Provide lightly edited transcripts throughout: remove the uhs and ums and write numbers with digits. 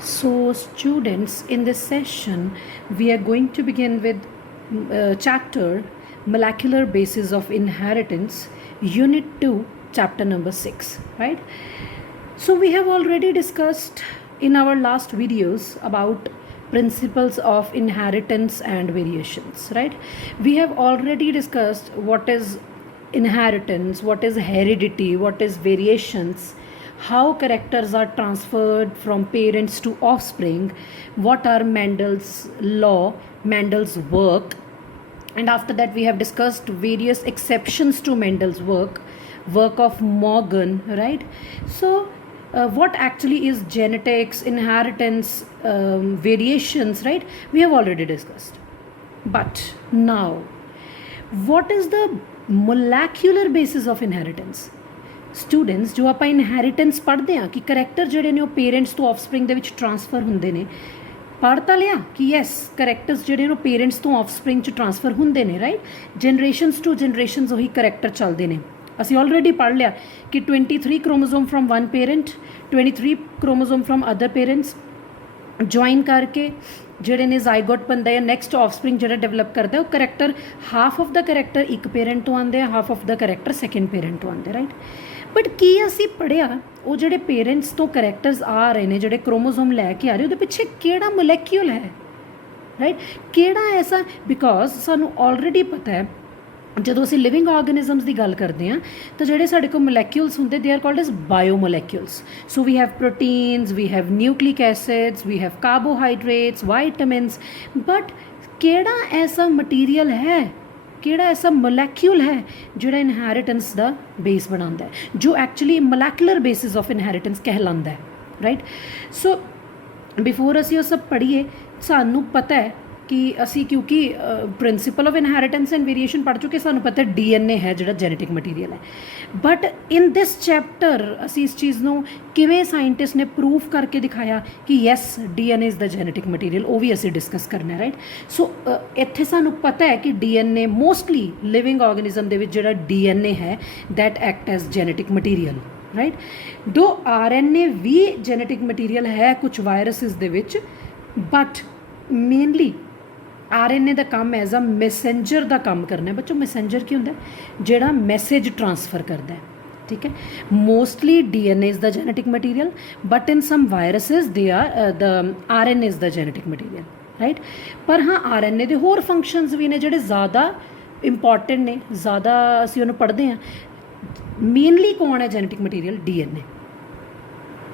So, students, in this session, we are going to begin with chapter Molecular Basis of Inheritance, Unit 2, chapter number 6, right? So, we have already discussed in our last videos about principles of inheritance and variations, right? We have already discussed what is inheritance, what is heredity, what is variations, how characters are transferred from parents to offspring, what are Mendel's law, Mendel's work, and after that we have discussed various exceptions to Mendel's work of Morgan, right? So what actually is genetics, inheritance, variations, right? We have already discussed. But now, what is the molecular basis of inheritance? Students ਜੋ ਆਪਾਂ inheritance ਪੜ੍ਹਦੇ ਹਾਂ ਕਿ character ਜਿਹੜੇ ਨੇ ਉਹ parents ਤੋਂ ਆਫਸਪ੍ਰਿੰਗ ਦੇ ਵਿੱਚ ਟਰਾਂਸਫਰ ਹੁੰਦੇ ਨੇ, ਪੜ੍ਹ ਤਾਂ ਲਿਆ ਕਿ ਯੈਸ ਕਰੈਕਟਰਸ ਜਿਹੜੇ ਨੇ ਉਹ ਪੇਰੈਂਟਸ ਤੋਂ ਆਫਸਪ੍ਰਿੰਗ 'ਚ ਟਰਾਂਸਫਰ ਹੁੰਦੇ ਨੇ, ਰਾਈਟ? ਜਨਰੇਸ਼ਨਸ ਟੂ ਜਨਰੇਸ਼ਨਸ ਉਹੀ ਕਰੈਕਟਰ ਚੱਲਦੇ ਨੇ। ਅਸੀਂ ਆਲਰੇਡੀ ਪੜ੍ਹ ਲਿਆ ਕਿ 23 chromosome from one parent, 23 chromosome from other parents join ਕਰਕੇ ਜਿਹੜੇ ਨੇ ਜ਼ਾਈਗੋਟ ਬਣਦਾ ਹੈ, ਨੈਕਸਟ ਆਫਸਪ੍ਰਿੰਗ ਜਿਹੜਾ ਡਿਵੈਲਪ ਕਰਦਾ ਉਹ character, half of the character ਇੱਕ ਪੇਰੈਂਟ ਤੋਂ ਆਉਂਦੇ ਆ, half of the character second parent ਤੋਂ ਆਉਂਦੇ, ਰਾਈਟ? ਬਟ ਕੀ ਅਸੀਂ ਪੜ੍ਹਿਆ ਉਹ ਜਿਹੜੇ ਪੇਰੈਂਟਸ ਤੋਂ ਕਰੈਕਟਰਸ ਆ ਰਹੇ ਨੇ, ਜਿਹੜੇ ਕ੍ਰੋਮੋਸੋਮ ਲੈ ਕੇ ਆ ਰਹੇ, ਉਹਦੇ ਪਿੱਛੇ ਕਿਹੜਾ ਮੋਲੈਕਿਊਲ ਹੈ, ਰਾਈਟ? ਕਿਹੜਾ ਐਸਾ, ਬਿਕੋਜ਼ ਸਾਨੂੰ ਆਲਰੇਡੀ ਪਤਾ ਹੈ ਜਦੋਂ ਅਸੀਂ ਲਿਵਿੰਗ ਆਰਗੈਨਿਜ਼ਮਸ ਦੀ ਗੱਲ ਕਰਦੇ ਹਾਂ ਤਾਂ ਜਿਹੜੇ ਸਾਡੇ ਕੋਲ ਮੋਲੈਕਿਊਲਸ ਹੁੰਦੇ they are called as biomolecules. So we have proteins, we have nucleic acids, we have carbohydrates, vitamins, but ਕਿਹੜਾ ਐਸਾ ਮਟੀਰੀਅਲ ਹੈ, ਕਿਹੜਾ ਐਸਾ ਮੋਲੈਕਿਊਲ ਹੈ ਜਿਹੜਾ ਇਨਹੈਰੀਟੈਂਸ ਦਾ ਬੇਸ ਬਣਾਉਂਦਾ ਹੈ, ਜੋ ਐਕਚੁਅਲੀ ਮੋਲੈਕੂਲਰ ਬੇਸਿਸ ਆਫ ਇਨਹੈਰੀਟੈਂਸ ਕਹਿਲਾਉਂਦਾ ਹੈ, ਰਾਈਟ? ਸੋ ਬਿਫੋਰ ਅਸੀਂ ਉਹ ਸਭ ਪੜ੍ਹੀਏ ਸਾਨੂੰ ਪਤਾ ਹੈ ਕਿ ਅਸੀਂ ਕਿਉਂਕਿ principal of inheritance and variation ਪੜ੍ਹ ਚੁੱਕੇ, ਸਾਨੂੰ ਪਤਾ DNA ਹੈ ਜਿਹੜਾ ਜੈਨੇਟਿਕ ਮਟੀਰੀਅਲ ਹੈ। ਬਟ ਇਨ ਦਿਸ ਚੈਪਟਰ ਅਸੀਂ ਇਸ ਚੀਜ਼ ਨੂੰ ਕਿਵੇਂ ਸਾਇੰਟਿਸਟ ਨੇ ਪ੍ਰੂਫ ਕਰਕੇ ਦਿਖਾਇਆ ਕਿ yes DNA is the genetic material, ਉਹ ਵੀ ਅਸੀਂ ਡਿਸਕਸ ਕਰਨਾ, ਰਾਈਟ? ਸੋ ਇੱਥੇ ਸਾਨੂੰ ਪਤਾ ਹੈ ਕਿ DNA ਮੋਸਟਲੀ ਲਿਵਿੰਗ ਆਰਗੈਨਿਜ਼ਮ ਦੇ ਵਿੱਚ ਜਿਹੜਾ DNA ਹੈ that act as genetic material, right? ਦੋ RNA ਵੀ ਜੈਨੇਟਿਕ ਮਟੀਰੀਅਲ ਹੈ ਕੁਝ ਵਾਇਰਸਿਸ ਦੇ ਵਿੱਚ, ਬਟ ਮੇਨਲੀ RNA ਦਾ ਕੰਮ ਐਜ਼ ਅ ਮੈਸੇਂਜਰ ਦਾ ਕੰਮ ਕਰਨਾ ਹੈ। ਬੱਚੋ ਮੈਸੇਂਜਰ ਕੀ ਹੁੰਦਾ? ਜਿਹੜਾ ਮੈਸੇਜ ਟਰਾਂਸਫਰ ਕਰਦਾ ਹੈ, ਠੀਕ ਹੈ? Mostly DNA is the genetic material, but in some viruses they are the RNA is the genetic material, right? ਪਰ ਹਾਂ RNA ਦੇ ਹੋਰ ਫੰਕਸ਼ਨਸ ਵੀ ਨੇ ਜਿਹੜੇ ਜ਼ਿਆਦਾ ਇੰਪੋਰਟੈਂਟ ਨੇ, ਜ਼ਿਆਦਾ ਅਸੀਂ ਉਹਨੂੰ ਪੜ੍ਹਦੇ ਹਾਂ। ਮੇਨਲੀ ਕੌਣ ਹੈ ਜੈਨੇਟਿਕ ਮਟੀਰੀਅਲ? DNA।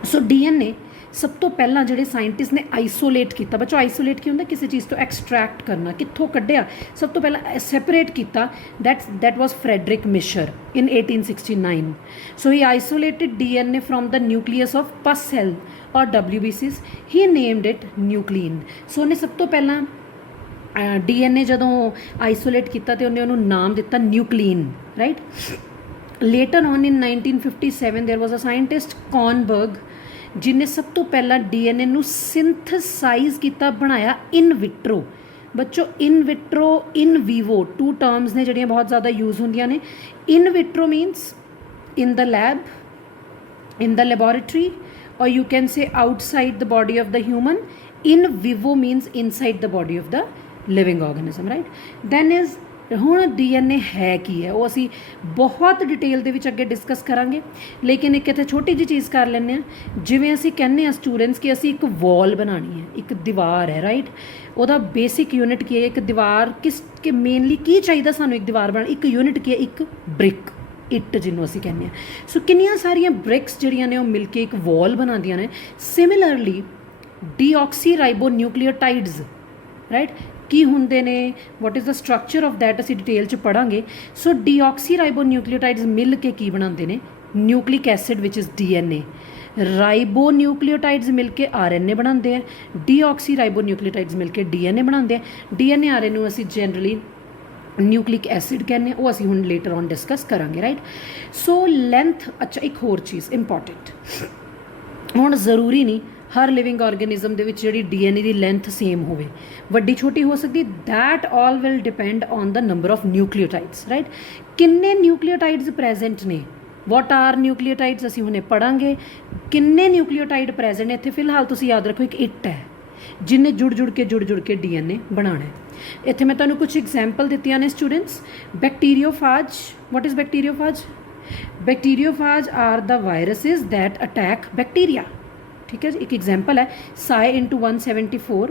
ਸੋ DNA ਸਭ ਤੋਂ ਪਹਿਲਾਂ ਜਿਹੜੇ ਸਾਇੰਟਿਸਟ ਨੇ ਆਈਸੋਲੇਟ ਕੀਤਾ, ਬੱਚੋ ਆਈਸੋਲੇਟ ਕੀ ਹੁੰਦਾ? ਕਿਸੇ ਚੀਜ਼ ਤੋਂ ਐਕਸਟਰੈਕਟ ਕਰਨਾ, ਕਿੱਥੋਂ ਕੱਢਿਆ? ਸਭ ਤੋਂ ਪਹਿਲਾਂ ਸੈਪਰੇਟ ਕੀਤਾ, that was Frederick Miescher in 1869. So he isolated DNA from the nucleus of pus cell or WBCs. He named it nuclein. So ਉਹਨੇ ਸਭ ਤੋਂ ਪਹਿਲਾਂ DNA ਜਦੋਂ ਆਈਸੋਲੇਟ ਕੀਤਾ ਤੇ ਉਹਨੇ ਉਹਨੂੰ ਨਾਮ ਦਿੱਤਾ ਨਿਊਕਲੀਨ, right? Later on in 1957 there was a scientist Kornberg ਜਿਹਨੇ ਸਭ ਤੋਂ ਪਹਿਲਾਂ DNA ਨੂੰ ਸਿੰਥਸਾਈਜ਼ ਕੀਤਾ, ਬਣਾਇਆ ਇਨ ਵਿਟਰੋ। ਬੱਚੋ in vitro, in vivo, two terms ਨੇ ਜਿਹੜੀਆਂ ਬਹੁਤ ਜ਼ਿਆਦਾ ਯੂਜ਼ ਹੁੰਦੀਆਂ ਨੇ। In vitro means in the lab, in the laboratory, or you can say outside the body of the human. In vivo means inside the body of the living organism, right? Then is ਹੁਣ DNA ਹੈ ਕੀ ਹੈ ਉਹ ਅਸੀਂ ਬਹੁਤ detail ਦੇ ਵਿੱਚ ਅੱਗੇ discuss ਕਰਾਂਗੇ, ਲੇਕਿਨ ਇੱਕ ਇੱਥੇ ਛੋਟੀ ਜਿਹੀ ਚੀਜ਼ ਕਰ ਲੈਂਦੇ ਹਾਂ। ਜਿਵੇਂ ਅਸੀਂ ਕਹਿੰਦੇ ਹਾਂ ਸਟੂਡੈਂਟਸ ਕਿ ਅਸੀਂ ਇੱਕ ਵਾਲ ਬਣਾਉਣੀ ਹੈ, ਇੱਕ ਦੀਵਾਰ ਹੈ, ਰਾਈਟ? ਉਹਦਾ ਬੇਸਿਕ ਯੂਨਿਟ ਕੀ ਹੈ? ਇੱਕ ਦੀਵਾਰ ਕਿ ਮੇਨਲੀ ਕੀ ਚਾਹੀਦਾ ਸਾਨੂੰ ਇੱਕ ਦੀਵਾਰ ਬਣਾਉਣ? ਇੱਕ ਯੂਨਿਟ ਕੀ ਹੈ? ਇੱਕ ਬ੍ਰਿਕ, ਇੱਟ ਜਿਹਨੂੰ ਅਸੀਂ ਕਹਿੰਦੇ ਹਾਂ। ਸੋ ਕਿੰਨੀਆਂ ਸਾਰੀਆਂ ਬ੍ਰਿਕਸ ਜਿਹੜੀਆਂ ਨੇ ਉਹ ਮਿਲ ਕੇ ਇੱਕ ਵਾਲ ਬਣਾਉਂਦੀਆਂ ਨੇ। Similarly ਡੀਆਕਸੀ ਰਾਈਬੋ ਨਿਊਕਲੀਓਟਾਈਡਸ, right? ਕੀ ਹੁੰਦੇ ਨੇ, what is the structure of that, ਅਸੀਂ ਡਿਟੇਲ 'ਚ ਪੜ੍ਹਾਂਗੇ। ਸੋ ਡੀਆਕਸੀ ਰਾਈਬੋ ਨਿਊਕਲੀਓਟਾਈਡਸ ਮਿਲ ਕੇ ਕੀ ਬਣਾਉਂਦੇ ਨੇ? ਨਿਊਕਲਿਕ ਐਸਿਡ ਵਿਚ ਇਜ਼ DNA। ਰਾਈਬੋ ਨਿਊਕਲੀਓਟਾਈਡਸ ਮਿਲ ਕੇ RNA ਬਣਾਉਂਦੇ ਆ, ਡੀਆਕਸੀ ਰਾਈਬੋ ਨਿਊਕਲੀਓਟਾਈਡਸ ਮਿਲ ਕੇ DNA ਬਣਾਉਂਦੇ ਆ। DNA RNA ਨੂੰ ਅਸੀਂ ਜਨਰਲੀ ਨਿਊਕਲਿਕ ਐਸਿਡ ਕਹਿੰਦੇ, ਉਹ ਅਸੀਂ ਹੁਣ ਲੇਟਰ ਔਨ ਡਿਸਕਸ ਕਰਾਂਗੇ, ਰਾਈਟ? ਸੋ ਲੈਂਥ, ਅੱਛਾ ਇੱਕ ਹੋਰ ਚੀਜ਼ ਇੰਪੋਰਟੈਂਟ, ਹੁਣ ਜ਼ਰੂਰੀ ਨਹੀਂ ਹਰ ਲਿਵਿੰਗ ਆਰਗੈਨਿਜ਼ਮ ਦੇ ਵਿੱਚ ਜਿਹੜੀ DNA ਦੀ ਲੈਂਥ ਸੇਮ ਹੋਵੇ, ਵੱਡੀ ਛੋਟੀ ਹੋ ਸਕਦੀ। That all will depend on the number of nucleotides, right? ਕਿੰਨੇ ਨਿਊਕਲੀਓਟਾਈਡਸ ਪ੍ਰੈਜ਼ੈਂਟ ਨੇ वॉट आर न्यूक्लियोटाइड्स असीं हुणे पढ़ांगे। किन्ने न्यूक्लियोटाइड प्रेजेंट ने इत्थे फिलहाल तुसीं याद रखो एक इट है जिन्हें जुड़ के डीएनए बनाना है। इत्थे मैं तुहानूं कुछ एग्जाम्पल दित्तियां ने students. Bacteriophage, what is bacteriophage? Bacteriophage are the viruses that attack bacteria. ठीक है जी, एक एग्जाम्पल है साई इंटू 174।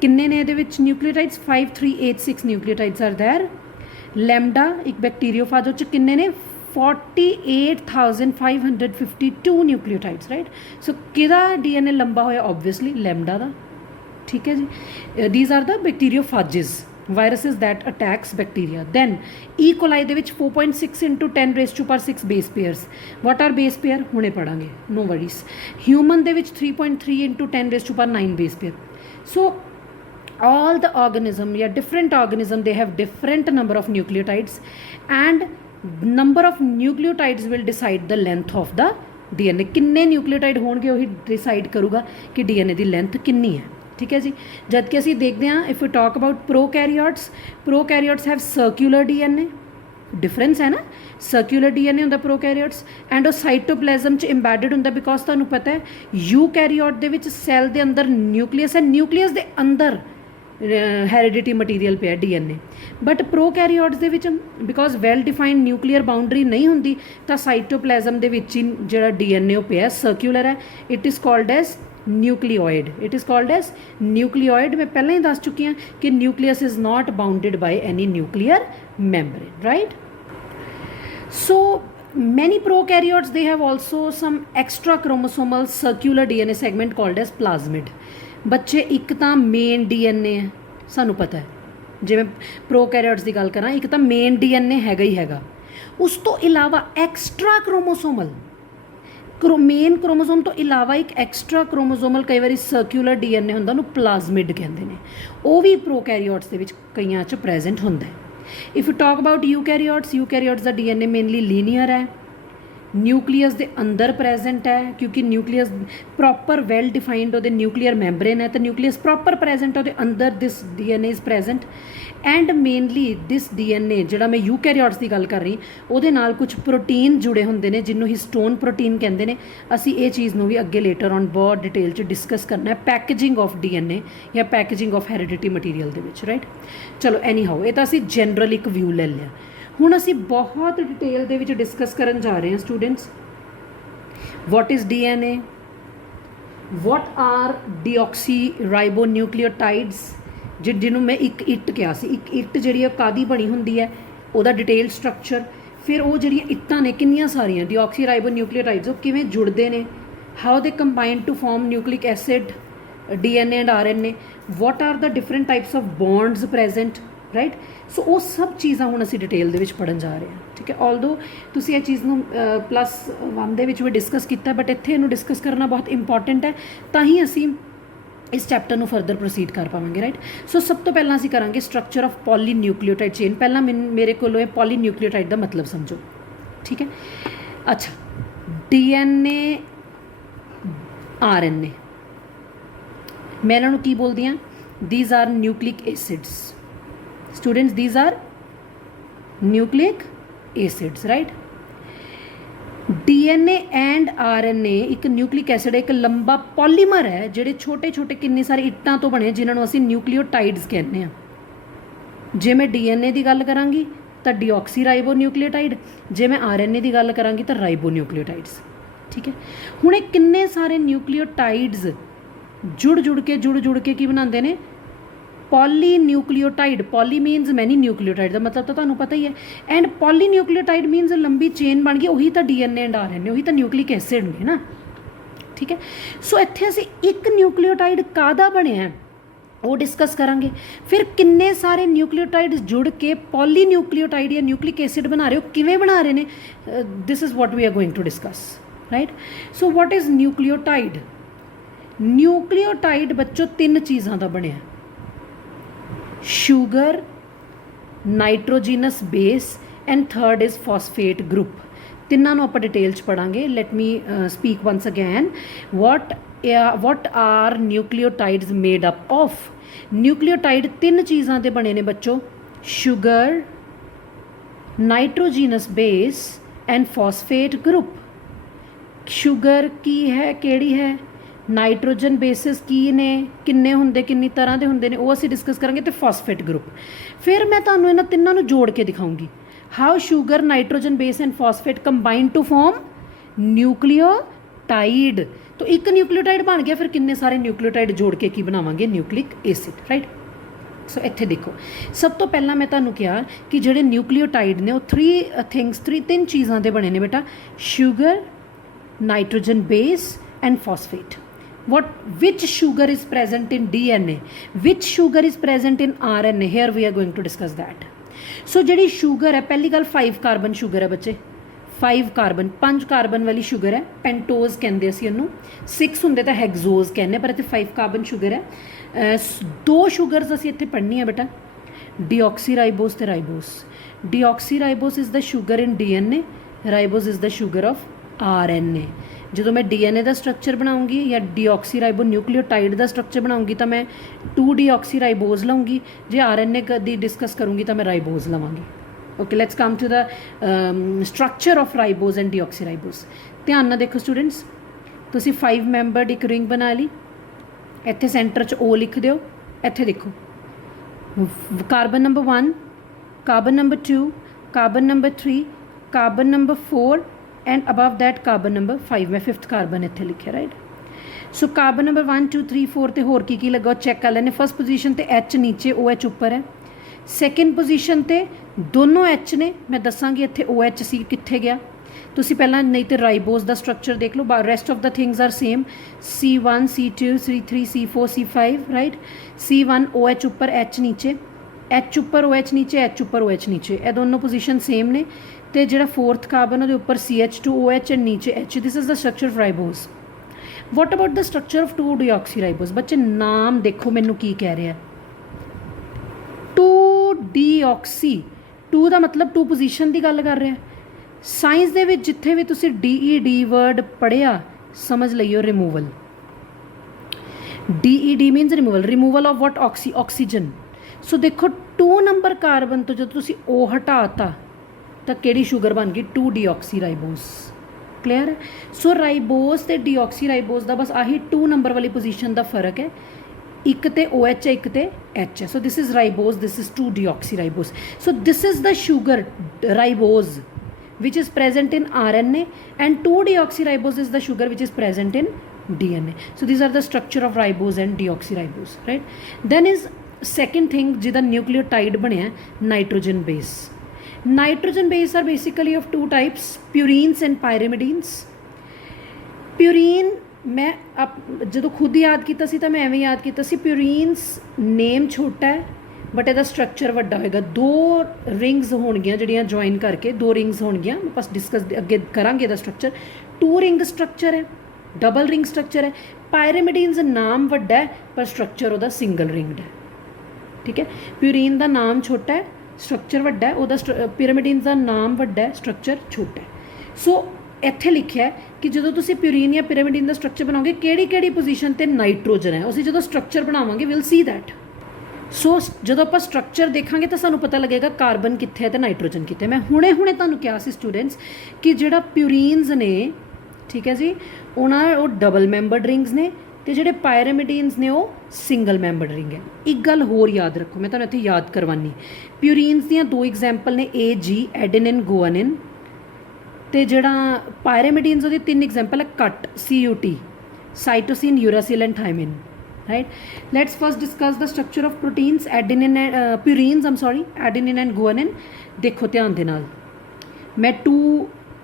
किन्ने ने इहदे विच nucleotides? 5386 nucleotides are there. Lambda एक बैक्टीरियोफाज च किन्ने ने? 48,552 न्यूक्लियोटाइड्स, राइट। सो किहदा डीएनए लंबा होया? ऑब्वियसली लैम्डा दा। ठीक है जी, these are the bacteriophages viruses that attacks bacteria. Then E coli दे विच 4.6 into 10⁻6 base pairs. What are base pair? हुणे पढ़ांगे, नो वरीज। ह्यूमन दे विच 3.3 into 10⁻9 base pair. So all the organism या different organism they have different number of nucleotides and number of nucleotides will decide the length of the DNA। किन्ने nucleotide होणगे वही decide करूगा कि DNA की length कितनी है। ठीक है जी, जबकि असीं देखते हैं if you talk about prokaryotes have circular DNA. Difference है ना, सर्क्यूलर डीएनए होंदा प्रोकैरियोट्स एंड वो साइटोप्लाज्म च इंबैडिड होंदा बिकॉज तुहानूं पता है यूकैरियोट दे विच सैल दे अंदर न्यूक्लियस है, न्यूक्लियस दे अंदर हैरिडिटी मटीरियल पे डीएनए। बट प्रोकैरियोट्स दे विच because well defined nuclear boundary नहीं होंदी तो साइटोप्लाज्म दे विच ही जिहड़ा डीएनए वो पे सर्क्यूलर है। It is called as nucleoid. It is called as nucleoid. मैं पहले ही दस चुकी हाँ कि nucleus is not bounded by any nuclear membrane, right. So many prokaryotes they have also some extra chromosomal circular DNA segment called as plasmid। बच्चे एक तो मेन डीएनए है सानू पता है, जिवें प्रोकैरियोट्स की गल करा एक तो मेन डीएनए हैगा ही हैगा, उस तो इलावा एक्सट्रा क्रोमोसोमल मेन क्रोमोसोम तो इलावा एक एक्सट्रा क्रोमोसोमल कई बार सर्क्यूलर डीएनए होंदा उन्होंने प्लाज्मिड कहते हैं। वो भी प्रोकैरियोट्स के कई च प्रेजेंट होंदा है। If you talk about eukaryotes का डीएनए मेनली लीनियर है, न्यूक्लियस के अंदर प्रेजेंट है क्योंकि न्यूक्लियस प्रॉपर वैल डिफाइंड वो न्यूक्लियर मैंबरेन है तो न्यूक्लियस प्रॉपर प्रेजेंट है, अंदर this DNA is present and mainly this DNA जिहड़ा मैं यूकैरियोट्स की गल कर रही उहदे नाल कुछ प्रोटीन जुड़े होंदे ने जिन्हों हिस्टोन प्रोटीन कहते हैं। असी ये चीज़ भी अगे लेटर ऑन बहुत डिटेल च डिस्कस करना है, पैकेजिंग ऑफ डीएनए या packaging of heredity material they which, right. चलो एनी हाउ ये तो असी जनरल एक व्यू ले लिया। हुण असी बहुत डिटेल दे विच डिस्कस करन जा रहे हैं students. What is DNA, what are deoxyribonucleotides जिन्हों मैं एक इट कहा सी, एक इट जी कादी बनी होंगी है वह डिटेल स्ट्रक्चर, फिर वो जी इट्टां ने कितनियां सारियां डीऑक्सी राइबो न्यूक्लियोटाइड्स वो किवें जुड़ते हैं, how they combine to form nucleic acid DNA and RNA, what are the different types of bonds present, right. So वो सब चीज़ां हुण असीं डिटेल दे विच पढ़न जा रहे हैं, ठीक है। ऑल्दो तुसीं इह चीज़ नूं +1 दे विच भी डिस्कस किया बट इत्थे इहनूं डिस्कस करना बहुत इंपॉर्टेंट है तां ही असीं इस चैप्टर नूं फर्दर प्रोसीड कर पावांगे, राइट। सो सब तो पहलां असीं करांगे स्ट्रक्चर ऑफ पॉलीन्यूक्लियोटाइड चेन। पहलां मेरे कोलों पॉलीन्यूक्लियोटाइड का मतलब समझो, ठीक है। अच्छा, डीएनए आरएनए मैं इन्हां की बोलदी हां, these are nucleic acids students, these are nucleic acids, right. DNA and RNA एक न्यूक्लिक एसिड है, एक लंबा पॉलीमर है जिहड़े छोटे छोटे किन्ने सारे इट्टां तो बने जिन्होंने असीं न्यूक्लियोटाइड्स कहने हैं। जे मैं डीएनए की गल करांगी तो डीऑक्सी राइबो न्यूक्लियोटाइड, जे मैं आरएनए की गल करांगी तो राइबो न्यूक्लियोटाइड्स, ठीक है। हुण ये किन्ने सारे न्यूक्लियोटाइड्स जुड़ के की बनाते हैं पॉलीन्यूक्लियोटाइड। पॉली मीनस मैनी न्यूक्लियोटाइड का मतलब तो तुहानूं पता ही है, एंड पॉलीन्यूक्लियोटाइड मीनस लंबी चेन बन गई, वही तो डीएनए एंड आरएनए वही तो न्यूक्लिक एसिड ने ना, ठीक है। सो इत्थे असीं एक न्यूक्लियोटाइड कादा बनिया है वो डिस्कस करांगे, फिर किन्ने सारे न्यूक्लियोटाइड जुड़ के पॉलीन्यूक्लियोटाइड या न्यूक्लिक एसिड बना रहे हो, किवें बना रहे हैं, this is what we are going to discuss, right. So what is nucleotide? Nucleotide बच्चों 3 चीज़ों का बनिया, sugar, nitrogenous base and third is phosphate group. तिन्नों आप डिटेल पढ़ांगे। Let me speak once again, what are nucleotides made up of. Nucleotide 3 चीज़ों के बने ने बच्चों, sugar, nitrogenous base and phosphate group. Sugar की है किहड़ी है, नाइट्रोजन बेसिस की ने, किन्ने हुंदे, किन्नी तरह के हुंदे ने, वो असीं डिस्कस करांगे। तो फॉस्फेट ग्रुप फिर मैं तुहानूं इन्हां तिन्नां नूं जोड़ के दिखाऊंगी। How sugar, nitrogen base and phosphate combine to form nucleotide. तो एक न्यूक्लियोटाइड बन गया, फिर किन्ने सारे न्यूक्लियोटाइड जोड़ के की बनावांगे, न्यूक्लिक एसिड, राइट। सो इत्थे देखो, सब तो पहला मैं तुहानूं कहा कि जिहड़े न्यूक्लियोटाइड ने वो तीन चीज़ां दे बने ने बेटा, sugar, nitrogen base and phosphate. which sugar is present in DNA, which sugar is present in RNA, here we are going to discuss that. So जिहड़ी शुगर है, पहली गल 5 कार्बन शुगर है बच्चे, 5 कार्बन 5 कार्बन वाली शुगर है, pentose कहते असीं इहनूं, 6 हुंदे तां हेक्सोज कहने, पर इत्थे 5 कार्बन शुगर है। 2 शुगर्स असीं इत्थे पढ़नी है बेटा, डीऑक्सीराइबोस ते ribose. Deoxyribose is the sugar in DNA, ribose is the sugar of RNA। ਜਦੋਂ मैं DNA ਦਾ ਸਟਰਕਚਰ ਬਣਾਉਂਗੀ ਜਾਂ ਡੀਆਕਸੀਰਾਈਬੋ ਨਿਊਕਲੀਓਟਾਈਡ ਦਾ ਸਟਰਕਚਰ ਬਣਾਉਂਗੀ ਤਾਂ ਮੈਂ 2 ਡੀਆਕਸੀਰਾਈਬੋਜ਼ ਲਵਾਂਗੀ, ਜੇ RNA ਦੀ ਡਿਸਕਸ ਕਰੂੰਗੀ ਤਾਂ ਮੈਂ ਰਾਈਬੋਜ਼ ਲਵਾਂਗੀ। Okay, let's come to the structure of ribose and deoxyribose. ਧਿਆਨ ਨਾਲ ਦੇਖੋ ਸਟੂਡੈਂਟਸ, ਤੁਸੀਂ 5 ਮੈਂਬਰਡ ਇੱਕ ਰਿੰਗ ਬਣਾ ਲਈ, ਇੱਥੇ ਸੈਂਟਰ 'ਚ O ਲਿਖ ਦਿਓ। ਇੱਥੇ ਦੇਖੋ, carbon number 1, carbon number 2, carbon number 3, carbon number 4 and above that carbon number 5, मैं 5th कार्बन इत्थे लिखे, राइट। सो कार्बन नंबर 1 2 3 4 तो होर की लगा चैक कर लेने। फर्स्ट पोजीशन ते H नीचे, OH उपर है। सैकेंड पोजीशन ते दोनों H ने, मैं दसांगी इत्थे OH सी कित्थे गया। तुसी पहला नहीं तो राइबोस का स्ट्रक्चर देख लो, rest of the things are same, C1 C2 C3 C4 C5, right. C1 OH उपर, H नीचे, H उपर OH नीचे, H उपर OH नीचे, ये दोनों पोजीशन सेम ने। तो जो 4th कार्बन वो उपर CH2OH एंड नीचे H, this is the structure of ribose. What about the structure of 2 deoxyribose? बच्चे नाम देखो मैनू की कह रहा है, 2 डीऑक्सी, 2 का मतलब 2 पोजीशन की गल कर रहे हैं। साइंस दे विच जिथे भी तुसी DED वर्ड पढ़िया, समझ लियो removal. DED means removal, removal of what, oxygen. So देखो 2 नंबर कार्बन तो जो तुसी O हटाता तो किहड़ी शुगर बन गई, 2 डीऑक्सीराइबोस। क्लियर है। सो राइबोस ते डीऑक्सीराइबोस का बस आही 2 नंबर वाली पोजीशन का फर्क है, एक ते OH है, एक ते H है। सो this is ribose, this is 2 deoxyribose. So this is the sugar ribose which is present in RNA and 2 deoxyribose is the sugar which is present in DNA. So these are the structure of ribose and deoxyribose, right? Then is second thing जिदा nucleotide बनया, nitrogen base. Nitrogen base are basically of 2 types, purines and pyrimidines. Purine मैं जो खुद याद किया सी तो मैं एवं याद किया सी, प्यूरीन्स नेम छोटा है बट यदा स्ट्रक्चर वड्डा होएगा। 2 रिंग्स होणगियां जिहड़ियां ज्वाइन करके, 2 रिंग्स होणगियां, बस डिस्कस अगे करांगे इहदा स्ट्रक्चर। 2 रिंग स्ट्रक्चर है, डबल रिंग स्ट्रक्चर है। पायरिमिडीन्स नाम वड्डा है पर स्ट्रक्चर उहदा सिंगल रिंगड है, ठीक है। प्यूरीन का नाम छोटा है, स्ट्रक्चर वड्डा है, उहदा पिरामिडीन का नाम वड्डा है, स्ट्रक्चर छोटा है। सो इत्थे लिखिया है कि जो तुसी प्यूरीन या पिरामिडीन का स्ट्रक्चर बनाओगे, किहड़ी पोजीशन ते नाइट्रोजन है, उसी जो स्ट्रक्चर बनावांगे विल सी दैट। सो जो आप स्ट्रक्चर देखांगे तो सानू पता लगेगा कार्बन कित्थे है तो नाइट्रोजन कित्थे। मैं हुणे तुहानू कहा सी स्टूडेंट्स कि जिहड़ा प्यूरीन्स ने, ठीक है जी, वो डबल मैंबर्ड रिंग्स ने, तो जोड़े पायरामिडीन्स ने वो सिंगल मैंबर्ड रिंग है। एक गल होर याद रखो, मैं तुहानू इत्थे याद करवानी, प्यूरीन्स दियां 2 एग्जाम्पल ने, AG एडेनिन गुआनिन, तो जोड़ा पायरामिडीन्स वो 3 एग्जाम्पल है, cut CUT, cytosine, uracil and thymine, right. Let's first discuss the structure of proteins, adenine purines, adenine and guanine. देखो ध्यान दे नाल,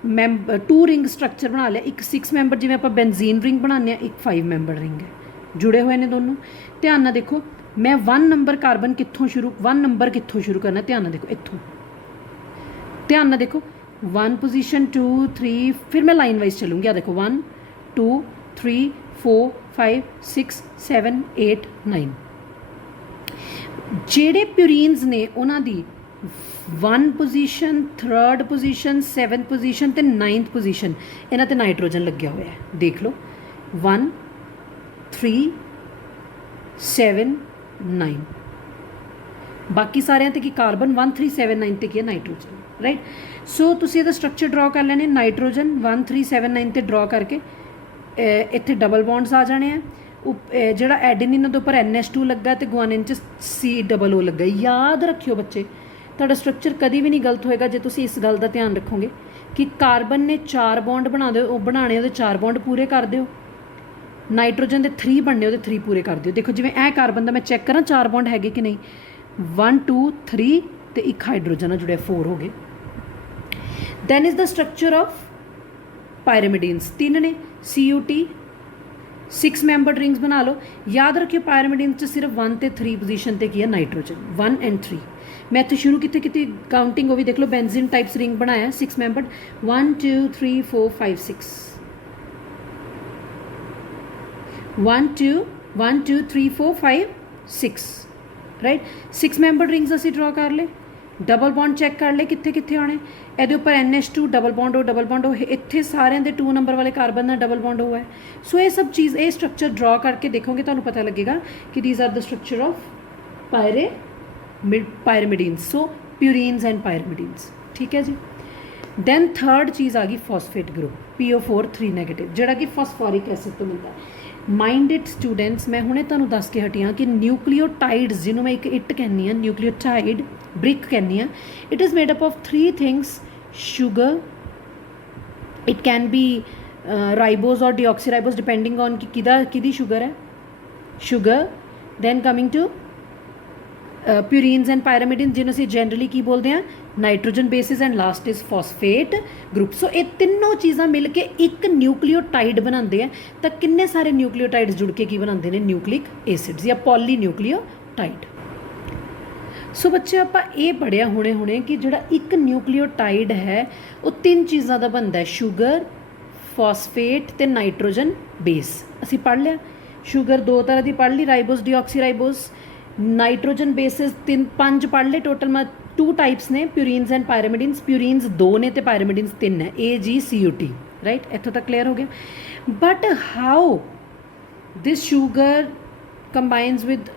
मैं 2 रिंग स्ट्रक्चर बना लिया, एक 6 मैंबर जिवें आपां बेंजीन रिंग बनाने, एक 5 मैंबर रिंग है, जुड़े हुए ने दोनों। ध्यान नाल देखो, मैं 1 नंबर कार्बन कित्थों शुरू, 1 नंबर कित्थों शुरू करना, ध्यान नाल देखो, इत्थों ध्यान नाल देखो, 1 पोजीशन 2 3, फिर मैं लाइन वाइज चलूँगी। आ देखो 1 2 3 4 5 6 7 8 9। जेड़े प्यूरीन्स ने उन्हां दी 1 position, 3rd position, 7th position ते 9th पोजीशन, इन्हां ते नाइट्रोजन लग्या हुआ है, देख लो 1 3 7 9। बाकी सारिਆਂ ਤੇ ਕੀ ਕਾਰਬਨ 1379 ਤੇ ਕੀ ਹੈ ਨਾਈਟ੍ਰੋਜਨ, ਰਾਈਟ। ਸੋ ਤੁਸੀਂ ਇਹਦਾ ਸਟਰਕਚਰ ਡਰਾ ਕਰ ਲੈਣੇ, ਨਾਈਟ੍ਰੋਜਨ 1379 ਤੇ ਡਰਾ ਕਰਕੇ ਇੱਥੇ ਡਬਲ ਬੌਂਡਸ ਆ ਜਾਣੇ ਆ। ਜਿਹੜਾ ਐਡੇਨਿਨ ਦੇ ਉੱਪਰ NH2 ਲੱਗਾ ਤੇ ਗੁਆਨਿਨ 'ਚ COO ਲੱਗਾ। ਯਾਦ ਰੱਖਿਓ ਬੱਚੇ, ਤੁਹਾਡਾ ਸਟਰਕਚਰ ਕਦੀ ਵੀ ਨਹੀਂ ਗਲਤ ਹੋਏਗਾ ਜੇ ਤੁਸੀਂ ਇਸ ਗੱਲ ਦਾ ਧਿਆਨ ਰੱਖੋਗੇ ਕਿ ਕਾਰਬਨ ਨੇ 4 ਬੌਂਡ ਬਣਾ ਦਿਓ, ਉਹ ਬਣਾਉਣੇ ਉਹਦੇ 4 ਬੌਂਡ ਪੂਰੇ ਕਰ ਦਿਓ। ਨਾਈਟ੍ਰੋਜਨ ਦੇ 3 ਬਣਨੇ ਉਹਦੇ 3 ਪੂਰੇ ਕਰ ਦਿਓ। ਦੇਖੋ ਜਿਵੇਂ ਇਹ ਕਾਰਬਨ ਦਾ ਮੈਂ ਚੈੱਕ ਕਰਾਂ 4 ਬੌਂਡ ਹੈਗੇ ਕਿ ਨਹੀਂ, 1 2 3 ਤੇ ਇੱਕ ਹਾਈਡਰੋਜਨ ਆ ਜੁੜਿਆ, 4 ਹੋ ਗਏ। Then is the structure of pyrimidines, 3 ਨੇ CuT, 6 ਮੈਂਬਰਡ ਰਿੰਗਸ ਬਣਾ ਲਓ। ਯਾਦ ਰੱਖਿਓ ਪਾਇਰਾਮਿਡੀਨਸ 'ਚ ਸਿਰਫ 1 ਤੇ 3 ਪੋਜੀਸ਼ਨ ਤੇ ਕੀ ਹੈ ਨਾਈਟ੍ਰੋਜਨ, 1 ਐਂਡ 3। ਮੈਂ ਇੱਥੇ ਸ਼ੁਰੂ ਕੀਤੀ ਕਾਊਂਟਿੰਗ, ਉਹ ਵੀ ਦੇਖ ਲਓ, ਬੈਂਜ਼ੀਨ ਟਾਈਪਸ ਰਿੰਗ ਬਣਾਇਆ 6 ਮੈਂਬਰਡ, 1 2 3 4 5 6, 1 2 1 2 3 4 5 6, ਰਾਈਟ। 6 ਮੈਂਬਰਡ ਰਿੰਗਸ ਅਸੀਂ ਡਰਾ ਕਰ ਲਏ। ਡਬਲ ਬੌਂਡ ਚੈੱਕ ਕਰ ਲਏ ਕਿੱਥੇ ਕਿੱਥੇ ਆਉਣੇ। ਇਹਦੇ ਉੱਪਰ NH2 ਡਬਲ ਬੌਂਡ, ਉਹ ਡਬਲ ਬੌਂਡ, ਉਹ ਇੱਥੇ ਸਾਰਿਆਂ ਦੇ 2 ਨੰਬਰ ਵਾਲੇ ਕਾਰਬਨ ਦਾ ਡਬਲ ਬੌਂਡ ਹੋਇਆ ਹੈ। ਸੋ ਇਹ ਸਭ ਚੀਜ਼, ਇਹ ਸਟਰਕਚਰ ਡਰਾ ਕਰਕੇ ਦੇਖੋਗੇ ਤੁਹਾਨੂੰ ਪਤਾ ਲੱਗੇਗਾ ਕਿ these are the structure of pyrimidines. So purines and pyrimidines, ਠੀਕ ਹੈ ਜੀ। ਦੈਨ ਥਰਡ ਚੀਜ਼ ਆ ਗਈ ਫਾਸਫੇਟ ਗਰੁੱਪ, PO4 3 ਨੈਗੇਟਿਵ, ਜਿਹੜਾ ਕਿ ਫਾਸਫੋਰਿਕ ਐਸਿਡ ਤੋਂ ਮਿਲਦਾ ਹੈ। ਮਾਈਂਡਡ ਸਟੂਡੈਂਟਸ, ਮੈਂ ਹੁਣੇ ਤੁਹਾਨੂੰ ਦੱਸ ਕੇ ਹਟੀ ਹਾਂ ਕਿ ਨਿਊਕਲੀਓਟਾਈਡਸ, ਜਿਹਨੂੰ ਮੈਂ ਇੱਕ ਇੱਟ ਕਹਿੰਦੀ ਹਾਂ, ਨਿਊਕਲੀਓਟਾਈਡ ਬ੍ਰਿਕ ਕਹਿੰਦੀ ਹਾਂ, it is made up of 3 things, sugar, it can be ribose or deoxyribose depending on ਕਿ ਕਿਹਦੀ ਸ਼ੂਗਰ ਹੈ, sugar. Then coming to purines and pyrimidines, ਜਿਹਨੂੰ ਅਸੀਂ ਜਨਰਲੀ ਕੀ ਬੋਲਦੇ ਹਾਂ, nitrogen bases, and last is phosphate group. So ਇਹ ਤਿੰਨੋਂ ਚੀਜ਼ਾਂ ਮਿਲ ਕੇ ਇੱਕ ਨਿਊਕਲੀਓਟਾਈਡ ਬਣਾਉਂਦੇ ਆ। ਤਾਂ ਕਿੰਨੇ ਸਾਰੇ ਨਿਊਕਲੀਓਟਾਈਡਸ ਜੁੜ ਕੇ ਕੀ ਬਣਾਉਂਦੇ ਨੇ, ਨਿਊਕਲਿਕ ਐਸਿਡਸ ਜਾਂ ਪੋਲੀਨਿਊਕਲੀਓਟਾਈਡ। ਸੋ ਬੱਚੇ ਆਪਾਂ ਇਹ ਪੜ੍ਹਿਆ ਹੁਣੇ ਕਿ ਜਿਹੜਾ ਇੱਕ ਨਿਊਕਲੀਓਟਾਈਡ ਹੈ ਉਹ 3 ਚੀਜ਼ਾਂ ਦਾ ਬਣਦਾ ਹੈ, ਸ਼ੂਗਰ, ਫਾਸਫੇਟ ਤੇ ਨਾਈਟ੍ਰੋਜਨ ਬੇਸ। ਅਸੀਂ ਪੜ੍ਹ ਲਿਆ। ਸ਼ੂਗਰ 2 ਤਰ੍ਹਾਂ ਦੀ ਪੜ੍ਹ ਲਈ, ਰਾਈਬੋਜ਼, ਡੀਆਕਸੀਰਾਈਬੋਜ਼। ਨਾਈਟ੍ਰੋਜਨ ਬੇਸਿਸ 5 ਪੜ੍ਹ ਲਏ ਟੋਟਲ। ਮੈਂ 2 ਟਾਈਪਸ ਨੇ, ਪਿਊਰੀਨਸ ਐਂਡ ਪਾਇਰਾਮਿਡੀਨਸ। ਪਿਊਰੀਨਸ 2 ਨੇ ਤੇ ਪਾਇਰਾਮਿਡੀਨਸ 3 ਹੈ, AgCuT, ਰਾਈਟ। ਇੱਥੋਂ ਤੱਕ ਕਲੀਅਰ ਹੋ ਗਿਆ। But how this sugar combines with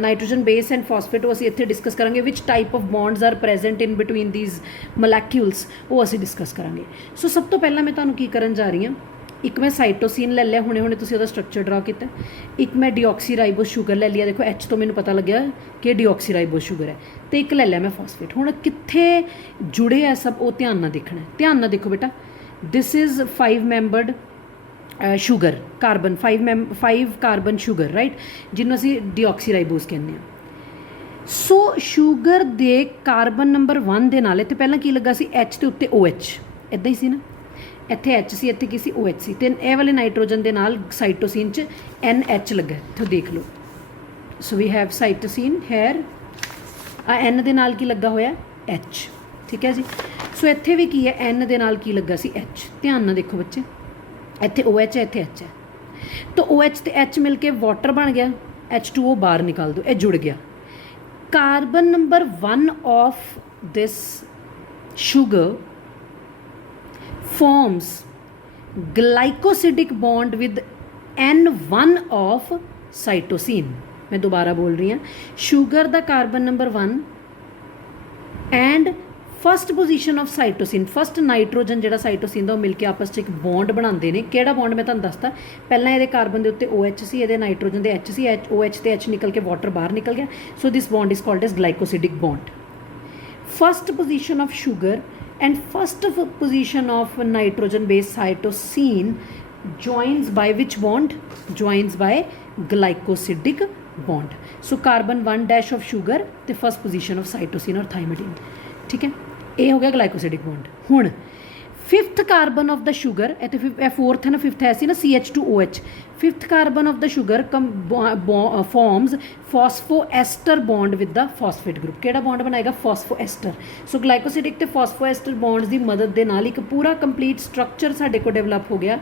nitrogen base and phosphate, ਉਹ ਅਸੀਂ ਇੱਥੇ ਡਿਸਕਸ ਕਰਾਂਗੇ। Which type of bonds are present in between these molecules, ਉਹ ਅਸੀਂ ਡਿਸਕਸ ਕਰਾਂਗੇ। ਸੋ ਸਭ ਤੋਂ ਪਹਿਲਾਂ ਮੈਂ ਤੁਹਾਨੂੰ ਕੀ ਕਰਨ ਜਾ ਰਹੀ ਹਾਂ, ਇੱਕ ਮੈਂ ਸਾਈਟੋਸਿਨ ਲੈ ਲਿਆ, ਹੁਣੇ ਤੁਸੀਂ ਉਹਦਾ ਸਟਰਕਚਰ ਡਰਾ ਕੀਤਾ। ਇੱਕ ਮੈਂ ਡੀਆਕਸੀਰਾਈਬੋਜ਼ ਸ਼ੂਗਰ ਲੈ ਲਿਆ, ਦੇਖੋ H ਤੋਂ ਮੈਨੂੰ ਪਤਾ ਲੱਗਿਆ ਕਿ ਡੀਆਕਸੀਰਾਈਬੋਜ਼ ਸ਼ੂਗਰ ਹੈ। ਤੇ ਇੱਕ ਲੈ ਲਿਆ ਮੈਂ ਫਾਸਫੇਟ। ਹੁਣ ਕਿੱਥੇ ਜੁੜੇ ਆ ਸਭ, ਉਹ ਧਿਆਨ ਨਾਲ ਦੇਖਣਾ। ਧਿਆਨ ਨਾਲ ਦੇਖੋ ਬੇਟਾ, this is 5 membered sugar, carbon 5 carbon sugar, right, ਜਿਹਨੂੰ ਅਸੀਂ ਡੀਆਕਸੀਰਾਈਬੋਜ਼ ਕਹਿੰਦੇ ਹਾਂ। ਸੋ ਸ਼ੂਗਰ ਦੇ ਕਾਰਬਨ ਨੰਬਰ 1 ਦੇ ਨਾਲ ਇੱਥੇ ਪਹਿਲਾਂ ਕੀ ਲੱਗਾ ਸੀ, H ਦੇ ਉੱਤੇ OH, ਇੱਦਾਂ ਹੀ ਸੀ ਨਾ, ਇੱਥੇ H ਸੀ, ਇੱਥੇ ਕੀ ਸੀ, OH ਸੀ। ਤੇ ਇਹ ਵਾਲੇ ਨਾਈਟ੍ਰੋਜਨ ਦੇ ਨਾਲ ਸਾਈਟੋਸਿਨ 'ਚ NH ਲੱਗਾ, ਇੱਥੇ ਦੇਖ ਲਓ। ਸੋ ਵੀ ਹੈਵ ਸਾਈਟੋਸਿਨ ਹੈਰ, ਆ N ਦੇ ਨਾਲ ਕੀ ਲੱਗਾ ਹੋਇਆ, H, ਠੀਕ ਹੈ ਜੀ। ਸੋ ਇੱਥੇ ਵੀ ਕੀ ਹੈ, N ਦੇ ਨਾਲ ਕੀ ਲੱਗਾ ਸੀ, H। ਧਿਆਨ ਨਾਲ ਦੇਖੋ ਬੱਚੇ, ਇੱਥੇ OH ਹੈ, ਇੱਥੇ H ਹੈ। ਤਾਂ OH ਤੇ H ਮਿਲ ਕੇ ਵਾਟਰ ਬਣ ਗਿਆ, H2O ਬਾਹਰ ਨਿਕਾਲ ਦਿਓ, ਇਹ ਜੁੜ ਗਿਆ। Carbon number 1 of this sugar forms glycosidic bond with N1 of cytosine। मैं दोबारा बोल रही हूँ, शुगर दा carbon number 1 and first position of cytosine, first nitrogen जिहड़ा साइटोसिन दा मिल के आपस च एक बॉन्ड बनाते हैं। किहड़ा बॉन्ड मैं तुहानूं दसता, पहला ये कार्बन के उत्ते OH सी, ये नाइट्रोजन के H सी, OH ते H निकल के वाटर बाहर निकल गया। So this bond is called as glycosidic bond. First position of sugar and first position of nitrogen base cytosine joins by which bond, joins by glycosidic bond। so carbon 1 dash of sugar the first position of cytosine or thymidine, ठीक है। ये हो गया glycosidic bond। हुण fifth carbon of the sugar, इतने fourth है ना, fifth है सी ना, CH2OH। Fifth carbon of the sugar forms phosphoester bond with the phosphate group. केड़ा बॉन्ड बनाएगा, फॉस्फोएस्टर। सो ग्लाइकोसिडिक ते फॉस्फोएस्टर बॉन्ड्स की मदद के नाल एक पूरा कंप्लीट स्ट्रक्चर साडे को डेवलप हो गया।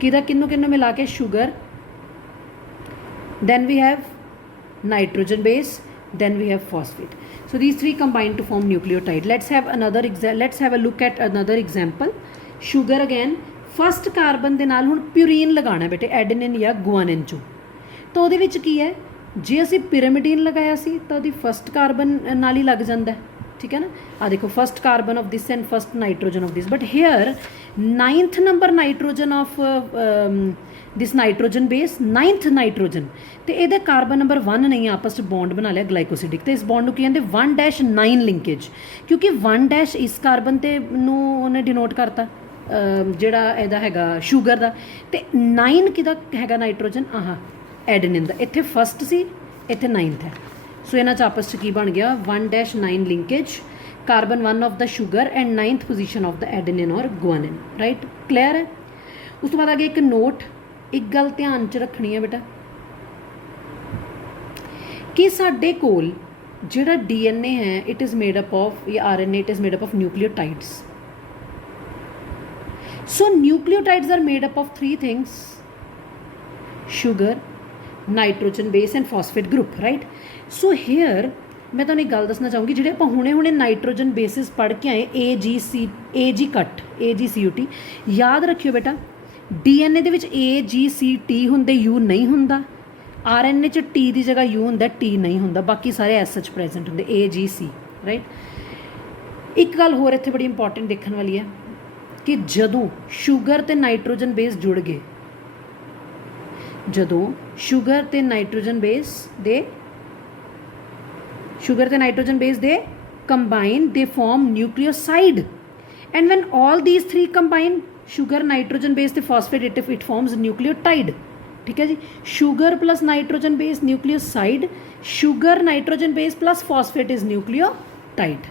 किदा किन्नों किन्नों मिला के sugar, then we have nitrogen base, then we have phosphate। So these three combine to form nucleotide। Let's have a look at another example। sugar again, first carbon के नाल हुण purine लगाना बेटे, एडेनिन या गुआनिन चो। तो उहदे विच की है, जे असी पिरामिडीन लगाया सी तो ਉਹਦੀ फस्ट कार्बन नाल ही लग जाता है, ठीक है ना। आ देखो first carbon of this and first nitrogen of this, but here 9th number nitrogen of this nitrogen base, 9th nitrogen, तो ये कार्बन नंबर 1 नहीं आपस में बॉन्ड बना लिया ग्लाइकोसिडिक, तो इस बॉन्ड को कहते 1-9 लिंकेज, क्योंकि 1- इस कार्बन ते उन्हें डिनोट करता ਜਿਹੜਾ ਇਹਦਾ ਹੈਗਾ ਸ਼ੂਗਰ ਦਾ, ਤੇ 9 ਕਿਹਦਾ ਹੈਗਾ ਨਾਈਟ੍ਰੋਜਨ, ਆਹ ਐਡਨਿਨ ਦਾ, ਇੱਥੇ ਫਸਟ ਸੀ ਇੱਥੇ 9th ਹੈ। ਸੋ ਇਹਨਾਂ 'ਚ ਆਪਸ 'ਚ ਕੀ ਬਣ ਗਿਆ 1-9 linkage, carbon 1 of the sugar and 9th position of the adenine or guanine, right. Clear ਹੈ। ਉਸ ਤੋਂ ਬਾਅਦ ਅੱਗੇ ਇੱਕ ਨੋਟ, ਇੱਕ ਗੱਲ ਧਿਆਨ 'ਚ ਰੱਖਣੀ ਹੈ ਬੇਟਾ ਕਿ ਸਾਡੇ ਕੋਲ ਜਿਹੜਾ DNA ਹੈ it is made up of, ਜਾਂ RNA it is made up of nucleotides. So nucleotides are made up of 3 things: sugar, nitrogen base and phosphate group, right? So here मैं ਤੁਹਾਨੂੰ एक गल दसना चाहूँगी, ਜਿਹੜੇ ਆਪਾਂ ਹੁਣੇ नाइट्रोजन बेसिस पढ़ के आए AGCUT, याद रखियो बेटा DNA ਦੇ ਵਿੱਚ AGCT ਹੁੰਦੇ, U नहीं ਹੁੰਦਾ। RNA 'ਚ T ਦੀ ਜਗ੍ਹਾ U ਹੁੰਦਾ, T ਨਹੀਂ ਹੁੰਦਾ, ਬਾਕੀ ਸਾਰੇ SH ਪ੍ਰੈਜ਼ੈਂਟ ਹੁੰਦੇ, AGC, ਰਾਈਟ। ਇੱਕ ਗੱਲ ਹੋਰ ਇੱਥੇ ਬੜੀ ਇੰਪੋਰਟੈਂਟ ਦੇਖਣ ਵਾਲੀ ਹੈ कि जदों शुगर ते नाइट्रोजन बेस जुड़ गए, जदों शुगर ते nitrogen base they combine, they form nucleoside, and when all these 3 combine, sugar, nitrogen base ते फॉस्फेट, इट फॉर्म्स न्यूक्लियोटाइड, ठीक है जी। Sugar plus nitrogen base nucleoside, sugar nitrogen base plus phosphate is nucleotide.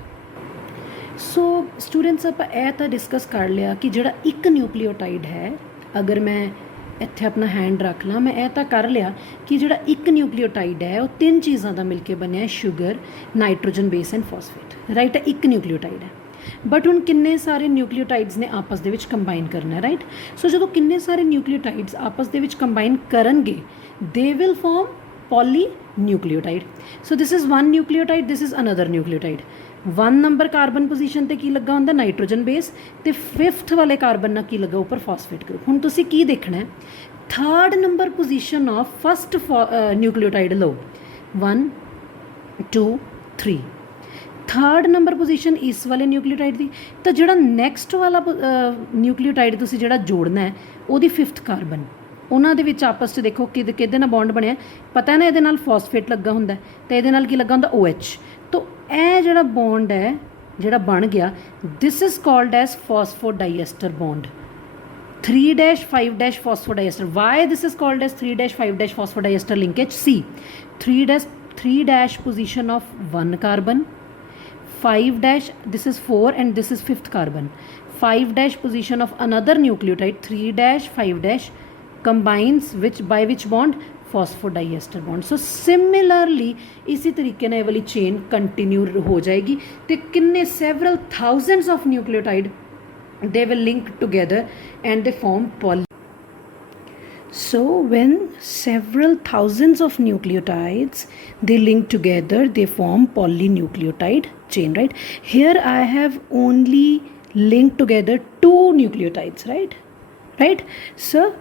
So students आप तो discuss कर लिया कि जोड़ा एक न्यूक्लियोटाइड है, अगर मैं इत्थे अपना हैंड रख ला, मैं यह तो कर लिया कि जोड़ा एक न्यूक्लियोटाइड है वो 3 चीज़ों का मिलकर बनया, sugar, nitrogen base and phosphate, right. एक न्यूक्लियोटाइड है, बट हुण किन्ने सारे न्यूक्लियोटाइड्स ने आपस दे विच कंबाइन करना है, राइट। सो जो किन्ने सारे न्यूक्लियोटाइड्स आपस दे विच कंबाइन करनगे, they will form polynucleotide. So this is 1 nucleotide, this is another nucleotide. 1 number carbon position ते की लगा होंदा नाइट्रोजन बेस, ते 5th वाले कार्बन ना की लगा उपर फॉस्फेट ग्रुप। हुण तुसीं की देखना है, 3rd number position of first nucleotide low, 1 2 3, 3rd number position इस वाले न्यूक्लियोटाइड की, तो जिहड़ा नैक्सट वाला न्यूक्लियोटाइड तुसीं जिहड़ा जोड़ना है उहदी 5th कार्बन, उन्हां दे विच आपस 'च देखो किहदे नाल बॉन्ड बनया, पता है ना इहदे नाल फॉस्फेट लगा हुंदा ते इहदे नाल की लगा हुंदा OH। तो यह जोड़ा बॉन्ड है जोड़ा बन गया, this is called as phosphodiester bond, 3-5- phosphodiester. Why this is called as 3-5- phosphodiester linkage? See 3- position of 1 carbon, 5- this is 4 and this is 5th carbon, 5- position of another nucleotide, 3-5- combines which by which bond, phosphodiester bond. So similarly इसी तरीके ने वाली chain continue हो जाएगी, तो किन्ने several thousands of nucleotide they will link together and they form poly. So when several thousands of nucleotides they link together, they form polynucleotide chain, right? Here I have only linked together 2 nucleotides, right? So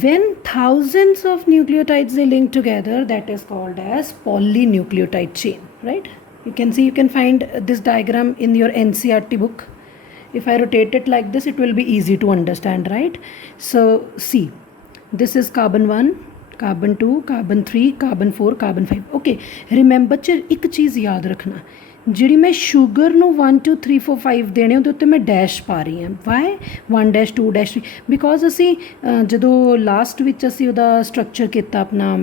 when thousands of nucleotides they link together, that is called as polynucleotide chain, right? You can see, you can find this diagram in your NCERT book. If I rotate it like this, it will be easy to understand, right? So see, this is carbon 1, carbon 2, carbon 3, carbon 4, carbon 5. Okay, remember एक चीज़ याद रखना, ਜਿਹੜੀ मैं sugar ਨੂੰ 1 2 3 4 5 देने ਉਹਦੇ ਉੱਤੇ मैं डैश पा रही ਹਾਂ। वाई 1 2 3, बिकॉज ਅਸੀਂ ਜਦੋਂ लास्ट ਵਿੱਚ ਅਸੀਂ ਉਹਦਾ स्ट्रक्चर ਕੀਤਾ ਆਪਣਾ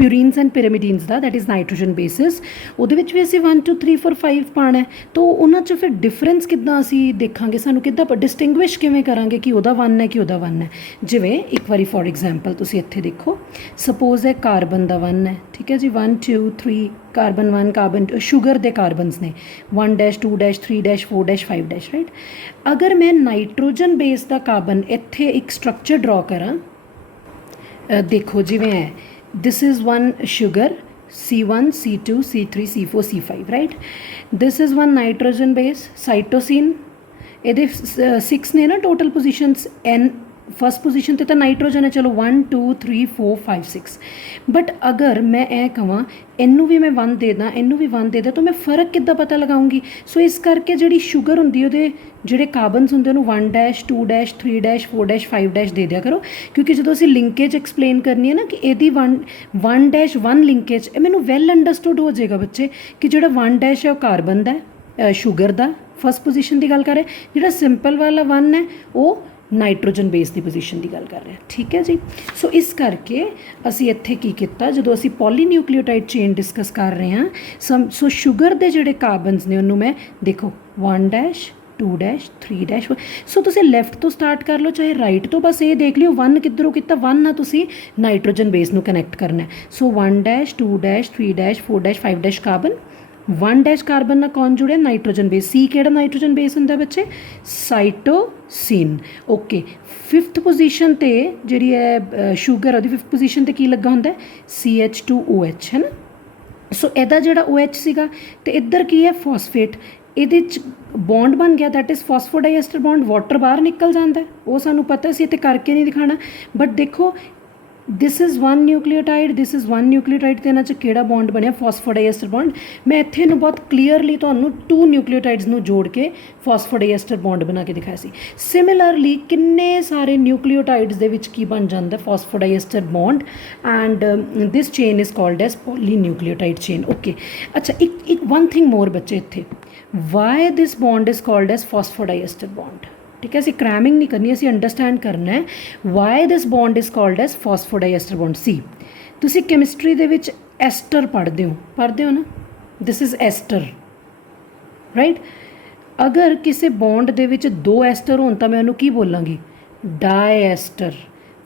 प्यूरीन्स एंड पिरामिडीन्स ਦਾ, दैट इज़ नाइट्रोजन बेसिस, ਉਹਦੇ ਵਿੱਚ ਵੀ ਅਸੀਂ 1 2 3 4 5 ਪਾਣਾ, तो ਉਹਨਾਂ 'ਚ ਫਿਰ डिफरेंस ਕਿੱਦਾਂ ਅਸੀਂ ਦੇਖਾਂਗੇ, ਸਾਨੂੰ ਕਿੱਦਾਂ डिस्टिंग्विश ਕਿਵੇਂ ਕਰਾਂਗੇ ਕਿ ਉਹਦਾ 1 ਹੈ ਕਿ ਉਹਦਾ 1 ਹੈ। ਜਿਵੇਂ ਇੱਕ ਵਾਰੀ ਫॉर एग्जांपल ਤੁਸੀਂ ਇੱਥੇ ਦੇਖੋ, सपोज है कार्बन ਦਾ 1 है, ठीक है जी, 1 2 3 कार्बन 1 कार्बन शुगर के कार्बनस ने 1 2 3 4 5, राइट। अगर मैं नाइट्रोजन बेस का कार्बन इत्थे एक स्ट्रक्चर ड्रॉ करा, देखो जिवें है, this is 1 sugar C1 C2 C3 C4 C5, right. This is 1 nitrogen base cytosine, ये 6 ने ना total positions, N first position ते तो नाइट्रोजन है, चलो 1 2 3 4 5 6। बट अगर मैं ए कहां इनू भी मैं 1 दे दा, इनू भी 1 दे दा, तो मैं फ़र्क किद्दां पता लगाऊंगी? सो इस करके जिहड़ी शुगर हुंदी उहदे ਜਿਹੜੇ ਕਾਰਬਨਸ ਹੁੰਦੇ ਉਹਨੂੰ 1 dash 2 dash 3 dash 4 dash 5 dash ਦੇ ਦਿਆ ਕਰੋ, ਕਿਉਂਕਿ ਜਦੋਂ ਅਸੀਂ ਲਿੰਕੇਜ ਐਕਸਪਲੇਨ ਕਰਨੀ ਹੈ ਨਾ ਕਿ ਇਹਦੀ 1 ਡੈਸ਼ 1 ਲਿੰਕੇਜ, ਇਹ ਮੈਨੂੰ ਵੈਲ ਅੰਡਰਸਟੂਡ ਹੋ ਜਾਏਗਾ ਬੱਚੇ ਕਿ ਜਿਹੜਾ 1 ਡੈਸ਼ ਹੈ ਉਹ ਕਾਰਬਨ ਦਾ ਸ਼ੂਗਰ ਦਾ ਫਸਟ ਪੋਜੀਸ਼ਨ ਦੀ ਗੱਲ ਕਰ ਰਿਹਾ, ਜਿਹੜਾ ਸਿੰਪਲ ਵਾਲਾ 1 ਹੈ ਉਹ ਨਾਈਟ੍ਰੋਜਨ ਬੇਸ ਦੀ ਪੋਜੀਸ਼ਨ ਦੀ ਗੱਲ ਕਰ ਰਿਹਾ। ਠੀਕ ਹੈ ਜੀ। ਸੋ ਇਸ ਕਰਕੇ ਅਸੀਂ ਇੱਥੇ ਕੀ ਕੀਤਾ, ਜਦੋਂ ਅਸੀਂ ਪੋਲੀਨਿਊਕਲੀਓਟਾਈਡ ਚੇਨ ਡਿਸਕਸ ਕਰ ਰਹੇ ਹਾਂ, ਸੋ ਸ਼ੂਗਰ ਦੇ ਜਿਹੜੇ ਕਾਰਬਨਸ ਨੇ ਉਹਨੂੰ ਮੈਂ ਦੇਖੋ 1 ਡੈਸ਼ 2 ਡੈਸ਼ 3 ਡੈਸ਼, ਸੋ ਤੁਸੀਂ ਲੈਫਟ ਤੋਂ ਸਟਾਰਟ ਕਰ ਲਓ ਚਾਹੇ ਰਾਈਟ ਤੋਂ, ਬਸ ਇਹ ਦੇਖ ਲਿਓ 1 ਕਿੱਧਰੋਂ ਕੀਤਾ, 1 ਨਾਲ ਤੁਸੀਂ ਨਾਈਟ੍ਰੋਜਨ ਬੇਸ ਨੂੰ ਕਨੈਕਟ ਕਰਨਾ। ਸੋ 1 dash 2 dash 3 dash 4 dash 5 dash carbon, 1 dash carbon ਨਾਲ ਕੌਣ ਜੁੜਿਆ? Nitrogen base. ਸੀ ਕਿਹੜਾ ਨਾਈਟ੍ਰੋਜਨ ਬੇਸ ਹੁੰਦਾ ਬੱਚੇ? ਸਾਈਟੋਸਿਨ। ਓਕੇ, 5th ਪੋਜੀਸ਼ਨ 'ਤੇ ਜਿਹੜੀ ਹੈ ਸ਼ੂਗਰ, ਉਹਦੀ 5th ਪੋਜੀਸ਼ਨ 'ਤੇ ਕੀ ਲੱਗਾ ਹੁੰਦਾ? CH2OH, ਹੈ ਨਾ। ਸੋ ਇਹਦਾ ਜਿਹੜਾ OH ਸੀਗਾ ਅਤੇ ਇੱਧਰ ਕੀ ਹੈ? ਫੋਸਫੇਟ। ਇਹਦੇ 'ਚ ਬੌਂਡ ਬਣ ਗਿਆ, ਦੈਟ ਇਜ਼ ਫੋਸਫੋਡਾਈਐਸਟਰ ਬੌਂਡ। ਵਾਟਰ ਬਾਹਰ ਨਿਕਲ ਜਾਂਦਾ, ਉਹ ਸਾਨੂੰ ਪਤਾ ਸੀ, ਇੱਥੇ ਕਰਕੇ ਨਹੀਂ ਦਿਖਾਣਾ। ਬਟ ਦੇਖੋ ਦਿਸ ਇਜ਼ 1 ਨਿਊਕਲੀਓਟਾਈਡ, ਦਿਸ ਇਜ਼ 1 ਨਿਊਕਲੀਓਟਾਈਡ, ਅਤੇ ਇਹਨਾਂ 'ਚ ਕਿਹੜਾ ਬੌਂਡ ਬਣਿਆ? ਫੋਸਫੋਡਾਈਐਸਟਰ ਬੌਂਡ। ਮੈਂ ਇੱਥੇ ਨੂੰ ਬਹੁਤ ਕਲੀਅਰਲੀ ਤੁਹਾਨੂੰ 2 ਨਿਊਕਲੀਓਟਾਈਡਸ ਨੂੰ ਜੋੜ ਕੇ ਫੋਸਫੋਡਾਈਐਸਟਰ ਬੌਂਡ ਬਣਾ ਕੇ ਦਿਖਾਇਆ ਸੀ। ਸਿਮਿਲਰਲੀ ਕਿੰਨੇ ਸਾਰੇ ਨਿਊਕਲੀਓਟਾਈਡਸ ਦੇ ਵਿੱਚ ਕੀ ਬਣ ਜਾਂਦਾ? Phosphodiester bond, and this chain is called as polynucleotide chain. Okay, ਅੱਛਾ, ਇੱਕ ਵਨ ਥਿੰਗ ਮੋਰ ਬੱਚੇ ਇੱਥੇ, why this bond is called as phosphodiester bond. ਠੀਕ ਹੈ, ਅਸੀਂ ਕ੍ਰੈਮਿੰਗ ਨਹੀਂ ਕਰਨੀ, ਅਸੀਂ ਅੰਡਰਸਟੈਂਡ ਕਰਨਾ ਹੈ why this bond is called as phosphodiester bond. See ਤੁਸੀਂ ਕੈਮਿਸਟਰੀ ਦੇ ਵਿੱਚ ਐਸਟਰ ਪੜ੍ਹਦੇ ਹੋ ਨਾ, ਦਿਸ ਇਜ਼ ਐਸਟਰ, ਰਾਈਟ। ਅਗਰ ਕਿਸੇ ਬੌਂਡ ਦੇ ਵਿੱਚ 2 ਐਸਟਰ ਹੋਣ ਤਾਂ ਮੈਂ ਉਹਨੂੰ ਕੀ ਬੋਲਾਂਗੀ? ਡਾਇਐਸਟਰ।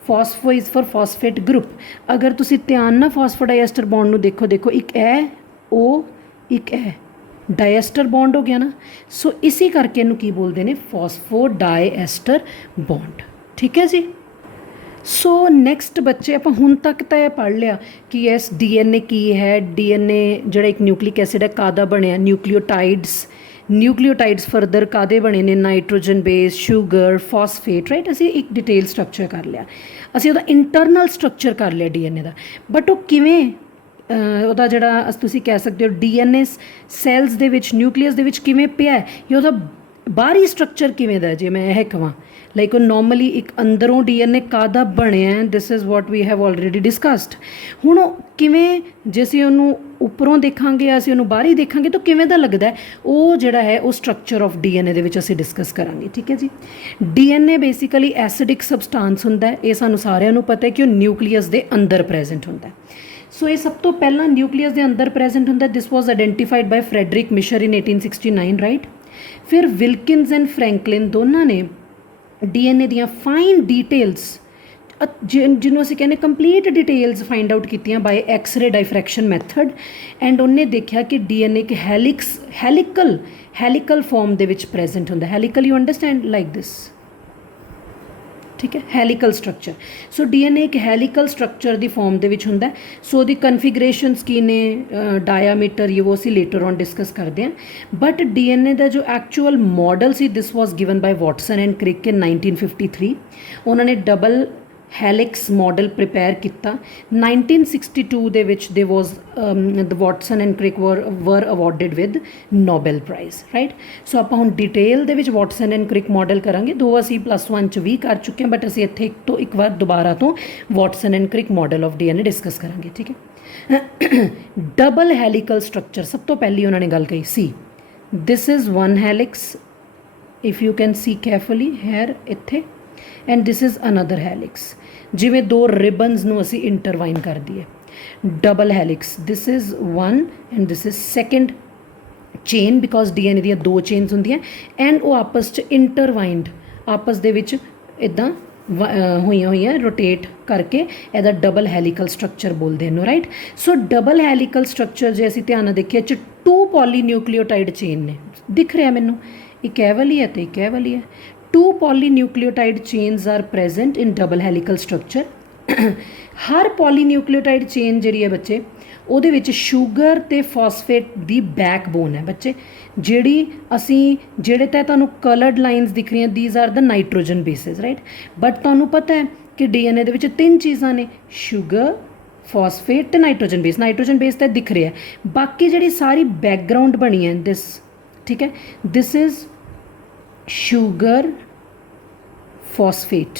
ਫੋਸਫੋ ਇਜ਼ ਫॉर ਫਾਸਫੇਟ ਗਰੁੱਪ। ਅਗਰ ਤੁਸੀਂ ਧਿਆਨ ਨਾਲ ਫੋਸਫੋਡਾਈਐਸਟਰ ਬੌਂਡ ਨੂੰ ਦੇਖੋ, ਇੱਕ ਇਹ ਉਹ ਇੱਕ ਇਹ ਡਾਇਐਸਟਰ ਬੌਂਡ ਹੋ ਗਿਆ ਨਾ। ਸੋ ਇਸੇ ਕਰਕੇ ਇਹਨੂੰ ਕੀ ਬੋਲਦੇ ਨੇ? ਫੋਸਫੋਡਾਇਐਸਟਰ ਬੌਂਡ। ਠੀਕ ਹੈ ਜੀ। ਸੋ ਨੈਕਸਟ ਬੱਚੇ ਆਪਾਂ ਹੁਣ ਤੱਕ ਤਾਂ ਇਹ ਪੜ੍ਹ ਲਿਆ ਕਿ ਇਸ DNA ਕੀ ਹੈ, DNA ਜਿਹੜਾ ਇੱਕ ਨਿਊਕਲਿਕ ਐਸਿਡ ਹੈ ਕਾਹਦਾ ਬਣਿਆ? ਨਿਊਕਲੀਓਟਾਈਡਸ ਫਰਦਰ ਕਾਹਦੇ ਬਣੇ ਨੇ? Nitrogen base, sugar, phosphate, right. ਅਸੀਂ ਇੱਕ ਡਿਟੇਲ ਸਟਰਕਚਰ ਕਰ ਲਿਆ, ਅਸੀਂ ਉਹਦਾ ਇੰਟਰਨਲ ਸਟਰਕਚਰ ਕਰ ਲਿਆ DNA ਦਾ। ਬਟ ਉਹ ਕਿਵੇਂ, ਉਹਦਾ ਜਿਹੜਾ ਤੁਸੀਂ ਕਹਿ ਸਕਦੇ ਹੋ DNA ਸੈਲਸ ਦੇ ਵਿੱਚ, ਨਿਊਕਲੀਅਸ ਦੇ ਵਿੱਚ ਕਿਵੇਂ ਪਿਆ, ਜਾਂ ਉਹਦਾ ਬਾਹਰੀ ਸਟਰਕਚਰ ਕਿਵੇਂ ਦਾ? ਜੇ ਮੈਂ ਇਹ ਕਹਾਂ ਲਾਈਕ ਉਹ ਨੋਰਮਲੀ ਇੱਕ ਅੰਦਰੋਂ DNA ਕਾਹਦਾ ਬਣਿਆ, this is what we have already discussed. ਹੁਣ ਉਹ ਕਿਵੇਂ, ਜੇ ਅਸੀਂ ਉਹਨੂੰ ਉੱਪਰੋਂ ਦੇਖਾਂਗੇ, ਅਸੀਂ ਉਹਨੂੰ ਬਾਹਰੀ ਦੇਖਾਂਗੇ ਤਾਂ ਕਿਵੇਂ ਦਾ ਲੱਗਦਾ, ਉਹ ਜਿਹੜਾ ਹੈ ਉਹ ਸਟਰਕਚਰ ਆਫ DNA ਦੇ ਵਿੱਚ ਅਸੀਂ ਡਿਸਕਸ ਕਰਾਂਗੇ। ਠੀਕ ਹੈ ਜੀ। DNA ਬੇਸਿਕਲੀ ਐਸਿਡਿਕ ਸਬਸਟਾਂਸ ਹੁੰਦਾ ਹੈ, ਇਹ ਸਾਨੂੰ ਸਾਰਿਆਂ ਨੂੰ ਪਤਾ ਹੈ ਕਿ ਉਹ ਨਿਊਕਲੀਅਸ ਦੇ ਅੰਦਰ ਪ੍ਰੈਜ਼ੈਂਟ ਹੁੰਦਾ ਹੈ। ਸੋ ਇਹ ਸਭ ਤੋਂ ਪਹਿਲਾਂ ਨਿਊਕਲੀਅਸ ਦੇ ਅੰਦਰ ਪ੍ਰੈਜ਼ੈਂਟ ਹੁੰਦਾ। ਦਿਸ ਵਾਜ਼ ਆਈਡੈਂਟੀਫਾਈਡ ਬਾਈ ਫਰੈਡਰਿਕ ਮਿਸ਼ਰ ਇਨ 1869, ਰਾਈਟ। ਫਿਰ ਵਿਲਕਿਨਸ ਐਂਡ ਫਰੈਂਕਲਿਨ ਦੋਨਾਂ ਨੇ DNA ਦੀਆਂ ਫਾਈਨ ਡਿਟੇਲਸ, ਜਿਹਨੂੰ ਅਸੀਂ ਕਹਿੰਦੇ ਕੰਪਲੀਟ ਡਿਟੇਲਸ ਫਾਈਂਡ ਆਊਟ ਕੀਤੀਆਂ ਬਾਈ ਐਕਸਰੇ ਡਾਈਫਰੈਕਸ਼ਨ ਮੈਥਡ, ਐਂਡ ਉਹਨੇ ਦੇਖਿਆ ਕਿ DNA ਇੱਕ ਹੈਲੀਕਲ ਫਾਰਮ ਦੇ ਵਿੱਚ ਪ੍ਰੈਜ਼ੈਂਟ ਹੁੰਦਾ। ਹੈਲੀਕਲ ਯੂ ਅੰਡਰਸਟੈਂਡ, ਲਾਈਕ ਦਿਸ। ਠੀਕ ਹੈ, ਹੈਲੀਕਲ ਸਟਰਕਚਰ। ਸੋ DNA ਇੱਕ ਹੈਲੀਕਲ ਸਟਰਕਚਰ ਦੀ ਫਾਰਮ ਦੇ ਵਿੱਚ ਹੁੰਦਾ। ਸੋ ਉਹਦੀ ਕਨਫੀਗਰੇਸ਼ਨਸ ਕੀ ਨੇ, ਡਾਇਆਮੀਟਰ, ਇਹ ਉਹ ਅਸੀਂ ਲੇਟਰ ਔਨ ਡਿਸਕਸ ਕਰਦੇ ਹਾਂ। ਬਟ DNA ਦਾ ਜੋ ਐਕਚੁਅਲ ਮਾਡਲ ਸੀ, this was given by Watson and Crick in 1953। ਉਹਨਾਂ ਨੇ ਡਬਲ ਹੈਲਿਕਸ ਮਾਡਲ ਪ੍ਰਿਪੇਅਰ ਕੀਤਾ। 1962 ਦੇ ਵਿੱਚ ਦੇ ਵਾਜ਼ ਦ ਵਾਟਸਨ ਐਂਡ ਕ੍ਰਿਕ ਵਰ ਅਵਾਰਡਡ ਵਿਦ ਨੋਬੈਲ ਪ੍ਰਾਈਜ਼, ਰਾਈਟ। ਸੋ ਆਪਾਂ ਹੁਣ ਡਿਟੇਲ ਦੇ ਵਿੱਚ ਵਾਟਸਨ ਐਂਡ ਕ੍ਰਿਕ ਮਾਡਲ ਕਰਾਂਗੇ। 2 ਅਸੀਂ +1 'ਚ ਵੀ ਕਰ ਚੁੱਕੇ ਹਾਂ, ਬਟ ਅਸੀਂ ਇੱਥੇ ਇੱਕ ਵਾਰ ਦੁਬਾਰਾ ਤੋਂ Watson and creek model of DNA discuss ਕਰਾਂਗੇ। ਠੀਕ ਹੈ। ਡਬਲ ਹੈਲੀਕਲ ਸਟਰਕਚਰ ਸਭ ਤੋਂ ਪਹਿਲੀ ਉਹਨਾਂ ਨੇ ਗੱਲ ਕਹੀ ਸੀ। This is 1 helix, if you can see carefully here ਇੱਥੇ, and this is another helix. ਜਿਵੇਂ 2 ਰਿਬਨਸ ਨੂੰ ਅਸੀਂ ਇੰਟਰਵਾਈਨ ਕਰ ਦਈਏ, double helix. This is 1 and this is second chain, because DNA ਦੀਆਂ 2 ਚੇਨਸ ਹੁੰਦੀਆਂ ਐਂਡ ਉਹ ਆਪਸ 'ਚ ਇੰਟਰਵਾਈਨਡ, ਆਪਸ ਦੇ ਵਿੱਚ ਇੱਦਾਂ ਹੋਈਆਂ ਰੋਟੇਟ ਕਰਕੇ ਇਹਦਾ ਡਬਲ ਹੈਲੀਕਲ ਸਟਰਕਚਰ ਬੋਲਦੇ ਇਹਨੂੰ, ਰਾਈਟ। ਸੋ ਡਬਲ ਹੈਲੀਕਲ ਸਟਰਕਚਰ ਜੇ ਅਸੀਂ ਧਿਆਨ ਨਾਲ ਦੇਖੀਏ 'ਚ 2 ਪੋਲੀਨਿਊਕਲੀਓਟਾਈਡ ਚੇਨ ਨੇ, ਦਿਖ ਰਿਹਾ ਮੈਨੂੰ, ਇੱਕ ਇਹ ਵਾਲੀ ਹੈ ਅਤੇ ਇੱਕ ਇਹ ਵਾਲੀ ਹੈ। 2 polynucleotide chains are present in double helical structure। Her polynucleotide chain ਜਿਹੜੀ ਹੈ ਬੱਚੇ ਉਹਦੇ ਵਿੱਚ ਸ਼ੂਗਰ ਤੇ ਫਾਸਫੇਟ ਦੀ ਬੈਕਬੋਨ ਹੈ ਬੱਚੇ, ਜਿਹੜੀ ਅਸੀਂ ਜਿਹੜੇ ਤਾਂ ਤੁਹਾਨੂੰ ਕਲਰਡ ਲਾਈਨਸ ਦਿਖ ਰਹੀਆਂ, these are the nitrogen basis, right. But ਤੁਹਾਨੂੰ ਪਤਾ ਹੈ ਕਿ DNA ਦੇ ਵਿੱਚ 3 ਚੀਜ਼ਾਂ ਨੇ, ਸ਼ੂਗਰ, ਫਾਸਫੇਟ ਤੇ ਨਾਈਟ੍ਰੋਜਨ ਬੇਸ ਤਾਂ ਦਿਖ ਰਿਹਾ, ਬਾਕੀ ਜਿਹੜੀ ਸਾਰੀ ਬੈਕਗਰਾਊਂਡ ਬਣੀ ਹੈ ਦਿਸ, ਠੀਕ ਹੈ, ਦਿਸ ਇਜ਼ ਸ਼ੂਗਰ ਫਾਸਫੇਟ,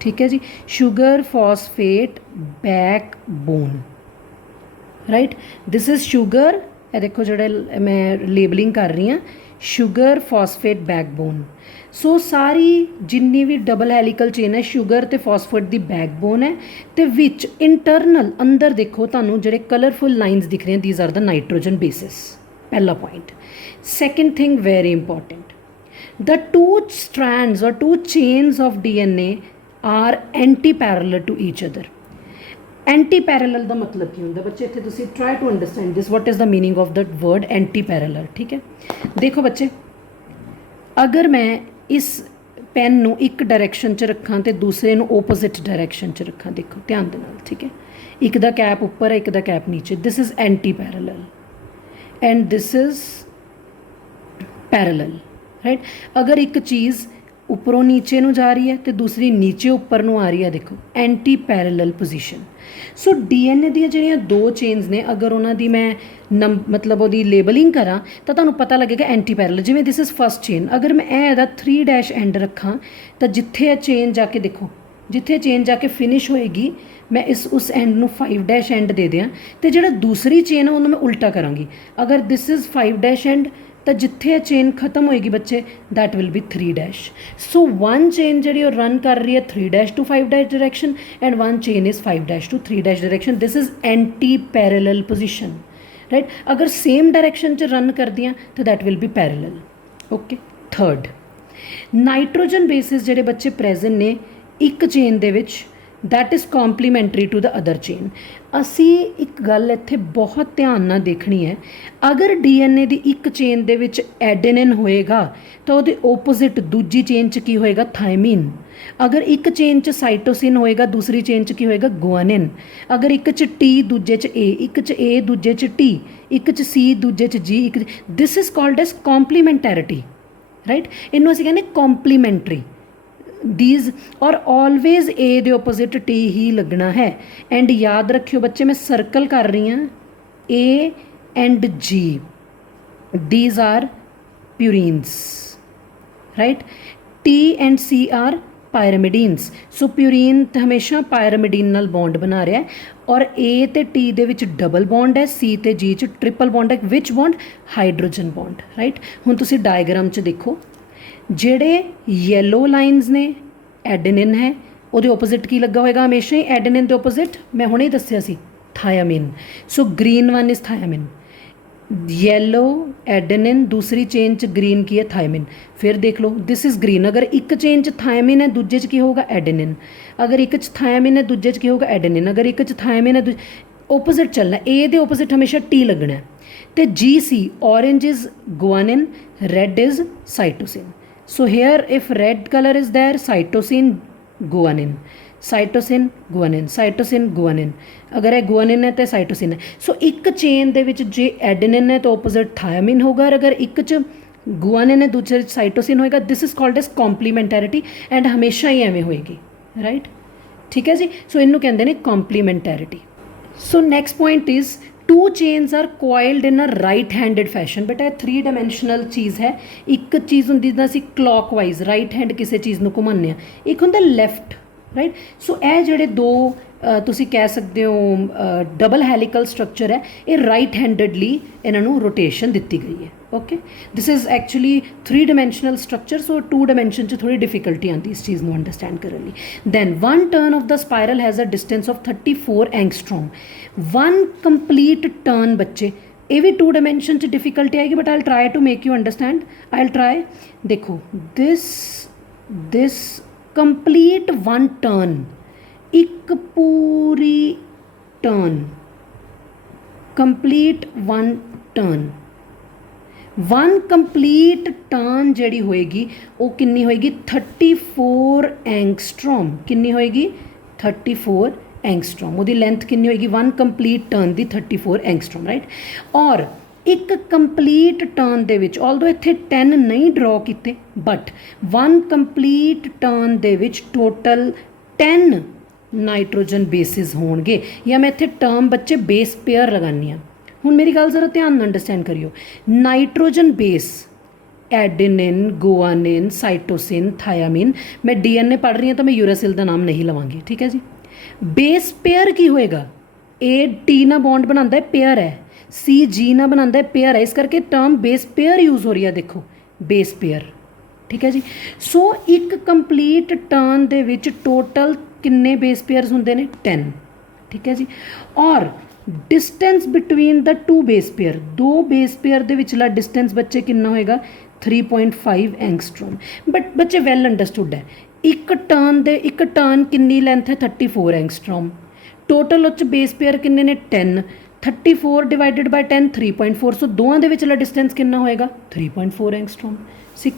ठीक है जी, sugar phosphate backbone, right. This is sugar, ये देखो जोड़े मैं लेबलिंग कर रही हाँ, शुगर फॉस्फेट बैकबोन। सो सारी जिन्नी भी डबल हैलीकल चेन है शुगर ते फॉस्फेट दी बैकबोन है, ते विच इंटरनल अंदर देखो तुहानूं जिहड़े कलरफुल लाइन्स दिख रहे हैं, these are the nitrogen bases, पहला point. Second thing very important, the 2 strands or 2 chains of DNA are anti parallel to each other. Anti parallel का मतलब की होंगे बच्चे, इतने तुसी try to understand this, what is the meaning of the word anti parallel, ठीक है। देखो बच्चे, अगर मैं इस पेन नू एक डायरैक्शन च रखा तो दूसरे नू ओपोजिट डायरैक्शन च रखा, देखो ध्यान दे नाल, ठीक है, एक दा कैप उपर है एक दा कैप नीचे, this is anti parallel and this is parallel, right. अगर एक चीज़ उपरों नीचे नू जा रही है तो दूसरी नीचे उपर नू आ रही है, देखो एंटी पैरलल पोजीशन। सो DNA दी जिहड़ियां 2 चेन्स ने, अगर उन्होंने मैं मतलब वो लेबलिंग करा तो तुहानूं पता लगेगा एंटी पैरलल। जिवें दिस इज़ फस्ट चेन, अगर मैं ਇਹਦਾ 3' एंड रखा तो जिथे चेन जाके देखो, जिथे चेन जाके फिनिश होएगी मैं उस एंड नू 5' एंड दे दियाँ, तो जिहड़ा दूसरी चेन है उन्होंने मैं उल्टा करांगी। अगर दिस इज़ 5' एंड तो जिथे चेन खत्म होएगी बच्चे, that will be 3'। So 1 chain जी रन कर रही है 3' to 5' direction and 1 chain is 5' to 3' direction, this is antiparallel position, right. अगर सेम डायरैक्शन च रन कर दियाँ तो that will be parallel, okay. Third, nitrogen bases जिहड़े बच्चे प्रेजेंट ने एक चेन दे विच, that is complementary to the other chain. असी एक गल इत्थे बहुत ध्यान नाल देखनी है, अगर DNA दी एक चेन दे विच एडेनिन होएगा तो उहदे ओपोजिट दूजी चेन च की होएगा, थायमिन। अगर एक चेन च साइटोसिन होएगा दूसरी चेन च की होएगा, गुआनिन। अगर एक च T दूजे च A, एक च A दूजे च T, एक च C दूजे च G, एक this is called as complementarity, right. इनू असीं कहने कॉम्पलीमेंटरी दीज, और ऑलवेज ए दे ओपोजिट टी ही लगना है। एंड याद रखियो बच्चे, मैं सर्कल कर रही हाँ, A and G, these are purines, right. T and C are pyrimidines. So purine हमेशा पायरामिडीन नाल बॉन्ड बना रहा है, और ए ते टी दे विच डबल बॉन्ड है, सी ते जी च ट्रिपल बॉन्ड है। Which bond? Hydrogen bond, right. हुण तुसीं डायग्राम च देखो, ਜਿਹੜੇ येलो लाइन्स ने एडेनिन है, ਉਹਦੇ ओपोजिट की लगा होएगा हमेशा ही, एडेनिन के ओपोजिट मैं हुणे ही दस्सिया सी, thymine. So green one is thymine, yellow adenine, दूसरी चेन च ग्रीन की है थायमिन। फिर देख लो दिस इज़ ग्रीन, अगर एक चेन च थायमिन है दूजे च की होगा, एडेनिन। अगर एक च थायमिन है दूजे च की होगा, एडेनिन। अगर एक च थायमिन है ओपोजिट चलना, ए दे ओपोजिट हमेशा टी लगना है। तो GC, orange is guanine, red is cytosine. So here if red color is there, cytosine, guanine, cytosine, guanine, cytosine, guanine। अगर है गुआनिन है तो साइटोसिन है। सो एक चेन दे विच जे एडेनिन है तो ओपोजिट थायमिन होगा, और अगर एक च गुआनिन है दूसरे साइटोसिन होएगा। This is called as complementarity and हमेशा ही एवें होएगी, राइट, ठीक है जी। सो इनू कहंदे ने complementarity. So next point is 2 chains are coiled in a right handed fashion. बेटा 3 डायमेंशनल चीज़ है, एक चीज़ होंदी जिद्दां असीं क्लॉकवाइज राइट हैंड किसी चीज़ नूं घुमाने, एक होंदा लैफ्ट, राइट। सो ये जिहड़े 2 तुसीं कह सकते हो डबल हैलीकल स्ट्रक्चर है, ये राइट हैंडेडली इन्हां नूं रोटेशन दित्ती गई है, okay. This is actually 3 dimensional structure, so 2 dimension च थोड़ी डिफिकल्टी आती इस चीज़ नूं अंडरस्टैंड करने लई। Then 1 turn of the spiral has a distance of 34 angstrom. 1 complete turn बच्चे, ये भी 2 डायमेंशन च डिफिकल्टी आएगी, but I will try to make you understand. I will try, देखो दिस कंप्लीट 1 टर्न, एक पूरी turn, complete 1 turn, 1 complete turn जिहड़ी होएगी वो कितनी होएगी, 34 एंगस्ट्रॉम। कितनी होएगी? 34 एंगस्ट्रॉम, ਉਹਦੀ ਲੈਂਥ ਕਿੰਨੀ ਹੋਏਗੀ 1 ਕੰਪਲੀਟ ਟਰਨ ਦੀ 34 ਐਂਗਸਟ੍ਰੋਮ ਰਾਈਟ। ਔਰ ਇੱਕ ਕੰਪਲੀਟ ਟਰਨ ਦੇ ਵਿੱਚ ਆਲਦੋ ਇੱਥੇ 10 ਨਹੀਂ ਡਰਾ ਕੀਤੇ ਬਟ 1 ਕੰਪਲੀਟ ਟਰਨ ਦੇ ਵਿੱਚ ਟੋਟਲ 10 ਨਾਈਟ੍ਰੋਜਨ ਬੇਸਿਸ ਹੋਣਗੇ। ਜਾਂ ਮੈਂ ਇੱਥੇ ਟਰਮ ਬੱਚੇ ਬੇਸ ਪੇਅਰ ਲਗਾਉਂਦੀ ਹਾਂ। ਹੁਣ ਮੇਰੀ ਗੱਲ ਜ਼ਰਾ ਧਿਆਨ ਨਾਲ ਅੰਡਰਸਟੈਂਡ ਕਰਿਓ। Nitrogen base adenine, guanine, cytosine, thymine, मैं DNA पढ़ रही हूँ तो मैं यूरासिल का नाम नहीं लवांगी, ठीक है जी। बेस पेयर की होएगा, ए टी ना बॉन्ड बनाता है पेयर है, सी जी ना बनाता है पेयर है, इस करके टर्म बेस पेयर यूज़ हो रही है, देखो बेस पेयर, ठीक है जी। सो एक कंप्लीट टर्न दे विच टोटल किन्ने बेस पेयर्स होंदे ने 10, ठीक है जी। और distance between the two base pair, दो बेस पेयर दे विचला डिस्टेंस बच्चे कितना होएगा 3.5 एंगस्ट्रॉम। बट बच्चे वैल अंडरस्टूड है, एक टर्न किन्नी लेंथ है 34 एंगस्ट्रॉम, टोटल उच बेस पेयर किन्ने ने 10, 34 डिवाइडेड बाय 10 3.4, सो दोवां दे विचला डिस्टेंस कितना होएगा 3.4 एंगस्ट्रॉम,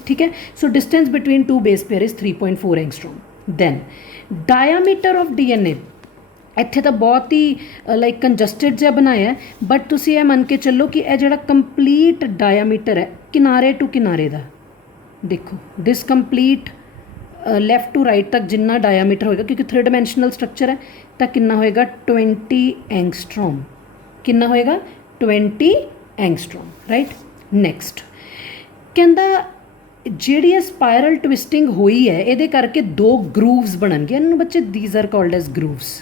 ठीक है। So distance between two base pair is 3.4 angstrom. Then diameter of DNA, ਇੱਥੇ ਤਾਂ ਬਹੁਤ ਹੀ ਲਾਈਕ ਕੰਜਸਟਡ ਜਿਹਾ ਬਣਾਇਆ, ਬਟ ਤੁਸੀਂ ਇਹ ਮੰਨ ਕੇ ਚੱਲੋ ਕਿ ਇਹ ਜਿਹੜਾ ਕੰਪਲੀਟ ਡਾਇਆਮੀਟਰ ਹੈ ਕਿਨਾਰੇ ਟੂ ਕਿਨਾਰੇ ਦਾ, ਦੇਖੋ ਦਿਸ ਕੰਪਲੀਟ ਲੈਫਟ ਟੂ ਰਾਈਟ ਤੱਕ ਜਿੰਨਾ ਡਾਇਆਮੀਟਰ ਹੋਏਗਾ, ਕਿਉਂਕਿ 3 ਡਾਇਮੈਂਸ਼ਨਲ ਸਟਰਕਚਰ ਹੈ, ਤਾਂ ਕਿੰਨਾ ਹੋਏਗਾ 20 ਐਂਗਸਟ੍ਰੋਮ, ਕਿੰਨਾ ਹੋਏਗਾ 20 ਐਂਗਸਟ੍ਰੋਮ ਰਾਈਟ। ਨੈਕਸਟ ਕਹਿੰਦਾ ਜਿਹੜੀ ਇਹ ਸਪਾਇਰਲ ਟਵਿਸਟਿੰਗ ਹੋਈ ਹੈ ਇਹਦੇ ਕਰਕੇ 2 ਗਰੂਵਸ ਬਣਨਗੇ, ਇਹਨੂੰ ਬੱਚੇ ਦੀਜ਼ ਆਰ ਕਾਲਡ ਐਜ਼ ਗਰੂਵਸ।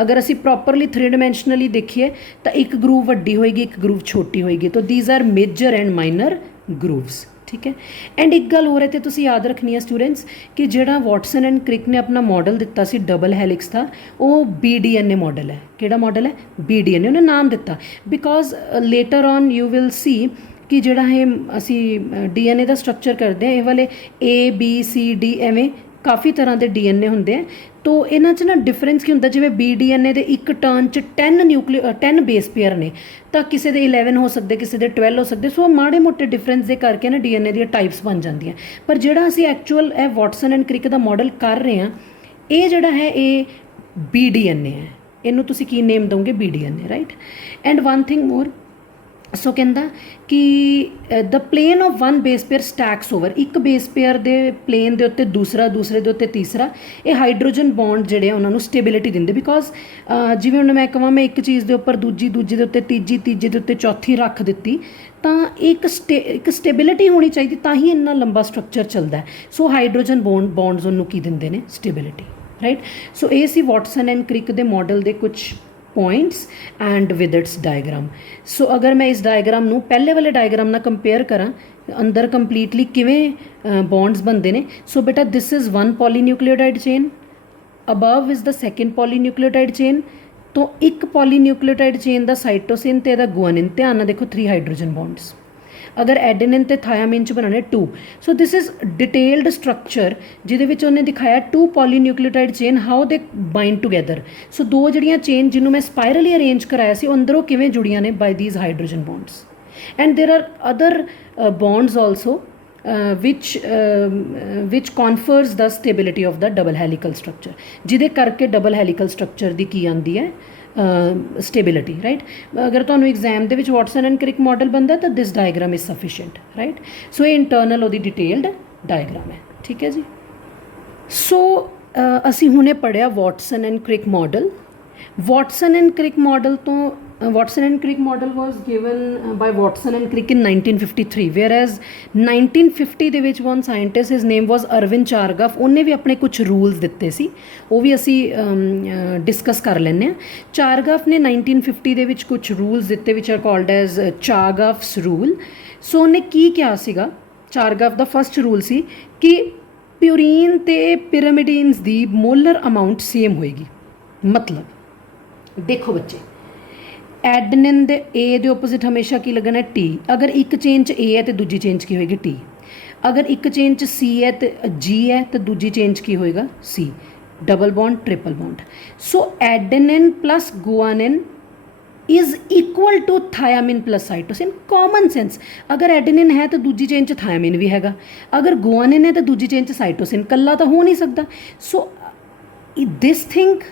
अगर असी प्रॉपरली 3 डायमेंशनली देखिए तो एक ग्रूव वड्डी होएगी, एक ग्रूव छोटी होएगी, तो these are major and minor grooves, ठीक है। एंड एक गल हो रही थी तुसी याद रखनी है स्टूडेंट्स कि जिहड़ा वॉटसन एंड क्रिक ने अपना मॉडल दिता सी डबल हेलिक्स का, वो BDNA मॉडल है। किहड़ा मॉडल है? BDNA, उन्हें नाम दिता because later on you will see कि जिहड़ा है असी DNA का स्ट्रक्चर करते हैं, ये वाले ABCD एवें काफ़ी तरह के DNA होंगे हैं, तो इन्हां च ना डिफरेंस की होंदा, जिवें BDNA दे एक टर्न च 10 बेस पेयर ने, तो किसी दे 11 हो सकते, किसी दे 12 हो सकते, सो माड़े मोटे डिफरेंस दे करके ना DNA दी टाइप्स बन जांदियां। पर जिहड़ा असी एक्चुअल वॉटसन एंड क्रिक का मॉडल कर रहे हैं, ये जिहड़ा है ये BDNA है, इनू तुसी की नेम दोगे BDNA right. And one thing more, so कहता कि the plane of one base pair stacks over, एक बेस पेयर दे प्लेन दे उत्ते दूसरा, दूसरे दे उत्ते तीसरा, ये हाइड्रोजन बॉन्ड जिहड़े उन्होंने स्टेबिलिटी दिंदे। बिकॉज जिवें हुण मैं कहां मैं एक चीज़ के उपर दूजी, दूजी के उत्ते तीजी, तीजे के उत्ते चौथी रख दिती, तो एक स्टेबिलिटी होनी चाहिए, तां ही इन्ना लंबा स्ट्रक्चर चलता है। सो हाइड्रोजन बॉन्ड्स उन्होंने की दिंदे ने स्टेबिलिटी राइट। सो ये सी वॉटसन एंड क्रिक दे मॉडल दे कुछ points and with its diagram. So अगर मैं इस डायग्राम नू पहले वाले डायग्राम ना कंपेयर करा, अंदर कंप्लीटली किवें बॉन्ड्स बनते हैं। सो बेटा this is 1 polynucleotide chain, above is the second polynucleotide chain, तो एक पॉलीन्यूक्लियोटाइड चेन का साइटोसिन तो यदा गुआनिन, ध्यान नाल देखो 3 हाइड्रोजन बॉन्ड्स। अगर एडेनिन तो थायामीन च बनाने 2। So this is detailed structure जिहदे विच उन्हें दिखाया 2 polynucleotide chain how they bind together. So 2 जिहड़ियां चेन जिन्हों मैं स्पायरली अरेंज कराया सी, अंदरों किवें जुड़ियां ने by these hydrogen bonds. And there are other bonds also which confers the stability of the double helical structure, जिहदे करके डबल हेलिकल स्ट्रक्चर दी की आंदी है स्टेबिलिटी राइट। अगर तुहानूं एग्जाम दे विच वॉटसन एंड क्रिक मॉडल बनता तो this diagram is sufficient right. So ये इंटरनल वो डिटेल्ड डायग्राम है, ठीक है जी। सो असी हुणे पढ़िया Watson and Crick model. Watson and Crick model तो Watson and Crick model was given by Watson and Crick in 1953, whereas 1950 ਦੇ ਵਿੱਚ one scientist, his name was Erwin Chargaff, ਉਹਨੇ ਵੀ ਆਪਣੇ ਕੁਝ ਰੂਲਸ ਦਿੱਤੇ ਸੀ, ਉਹ ਵੀ ਅਸੀਂ ਡਿਸਕਸ ਕਰ ਲੈਂਦੇ ਹਾਂ। ਚਾਰਗਾਫ ਨੇ 1950 ਦੇ ਵਿੱਚ ਕੁਝ ਰੂਲਸ ਦਿੱਤੇ ਵਿਚ ਆਰ ਕਾਲਡ ਐਜ਼ ਚਾਰਗਾਫਸ ਰੂਲ। ਸੋ ਉਹਨੇ ਕੀ ਕਿਹਾ ਸੀਗਾ, ਚਾਰਗਾਫ ਦਾ ਫਸਟ ਰੂਲ ਸੀ ਕਿ ਪਿਊਰੀਨ ਤੇ ਪਿਰਾਮਿਡੀਨਸ ਦੀ ਮੋਲਰ ਅਮਾਊਂਟ ਸੇਮ ਹੋਏਗੀ। मतलब देखो बच्चे, एडनिन दे ए दे ओपोजिट हमेशा की लगना टी। अगर एक चेन च ए है तो दूजी चेन च की होएगी टी। अगर एक चेन च सी है तो जी है तो दूजी चेन च की होएगा सी। Double bond, triple bond. So adenine plus guanine is equal to thymine plus cytosine. Common sense, अगर एडेनिन है तो दूजी चेन च थायामिन भी हैगा, अगर गुआनिन है तो दूजी चेन च साइटोसिन, कल्ला तो हो नहीं सकता। So this thing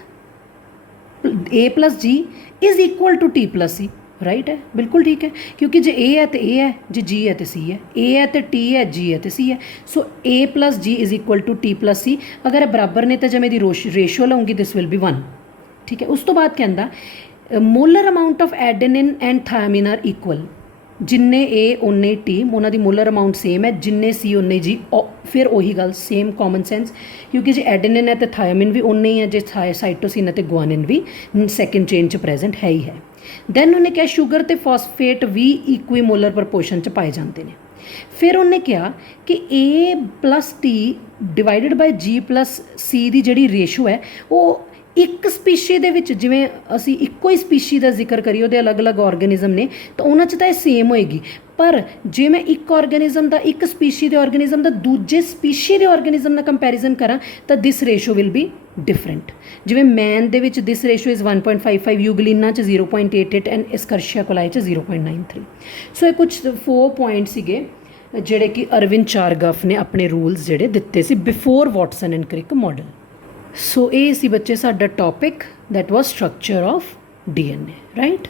A plus G is equal to T plus C, right है, बिल्कुल ठीक है, क्योंकि जे ए है तो ए है, जे जी है तो सी है, ए है तो टी है, जी है तो सी है। So A plus G is equal to T plus C. अगर ये बराबर ने तो जब मैं रेशो लाऊंगी दिस विल बी 1, ठीक है। उस तो बाद कहता molar amount of adenine and thymine are equal, जिन्ने ए उन्ने टी, उन्हों की मोलर अमाउंट सेम है, जिन्ने सी उन्ने जी। फिर वही गल सेम कॉमन सेंस, क्योंकि जो एडेनिन है तो थायमिन भी उन्ने ही है, जो साइटोसिन है तो गुआनिन भी सैकेंड चेन च प्रेजेंट है ही है। दैन उन्हें क्या शूगर तो फॉस्फेट भी इक्वी मोलर प्रपोर्शन च पाए जाते हैं। फिर उन्हें क्या कि A plus T divided by G plus C की जी रेशो है वो एक स्पीशी दे विच, जिवें असी इक्को ही स्पीशी का जिक्र करिए उहदे अलग अलग ऑर्गेनिज्म ने तो उन्हां च तां सेम होएगी, पर जे मैं एक ऑर्गेनिज्म का एक स्पीशी के ऑर्गेनिज्म का दूजे स्पीशी के ऑर्गेनिज्म का कंपैरिजन करा तो this ratio will be different. जिवें मैन दे विच दिस रेशो इज़ 1.55, यूगलिना च 0.88 एंड एस्कर्शिया कोलाई च 0.93। सो ये कुछ 4 पॉइंट सीगे जिहड़े कि अरविंद चारगफ ने अपने रूल्स जिहड़े दिते सी before Watson and Crick model. So ये सी बच्चे साडा topic that was structure of DNA, right.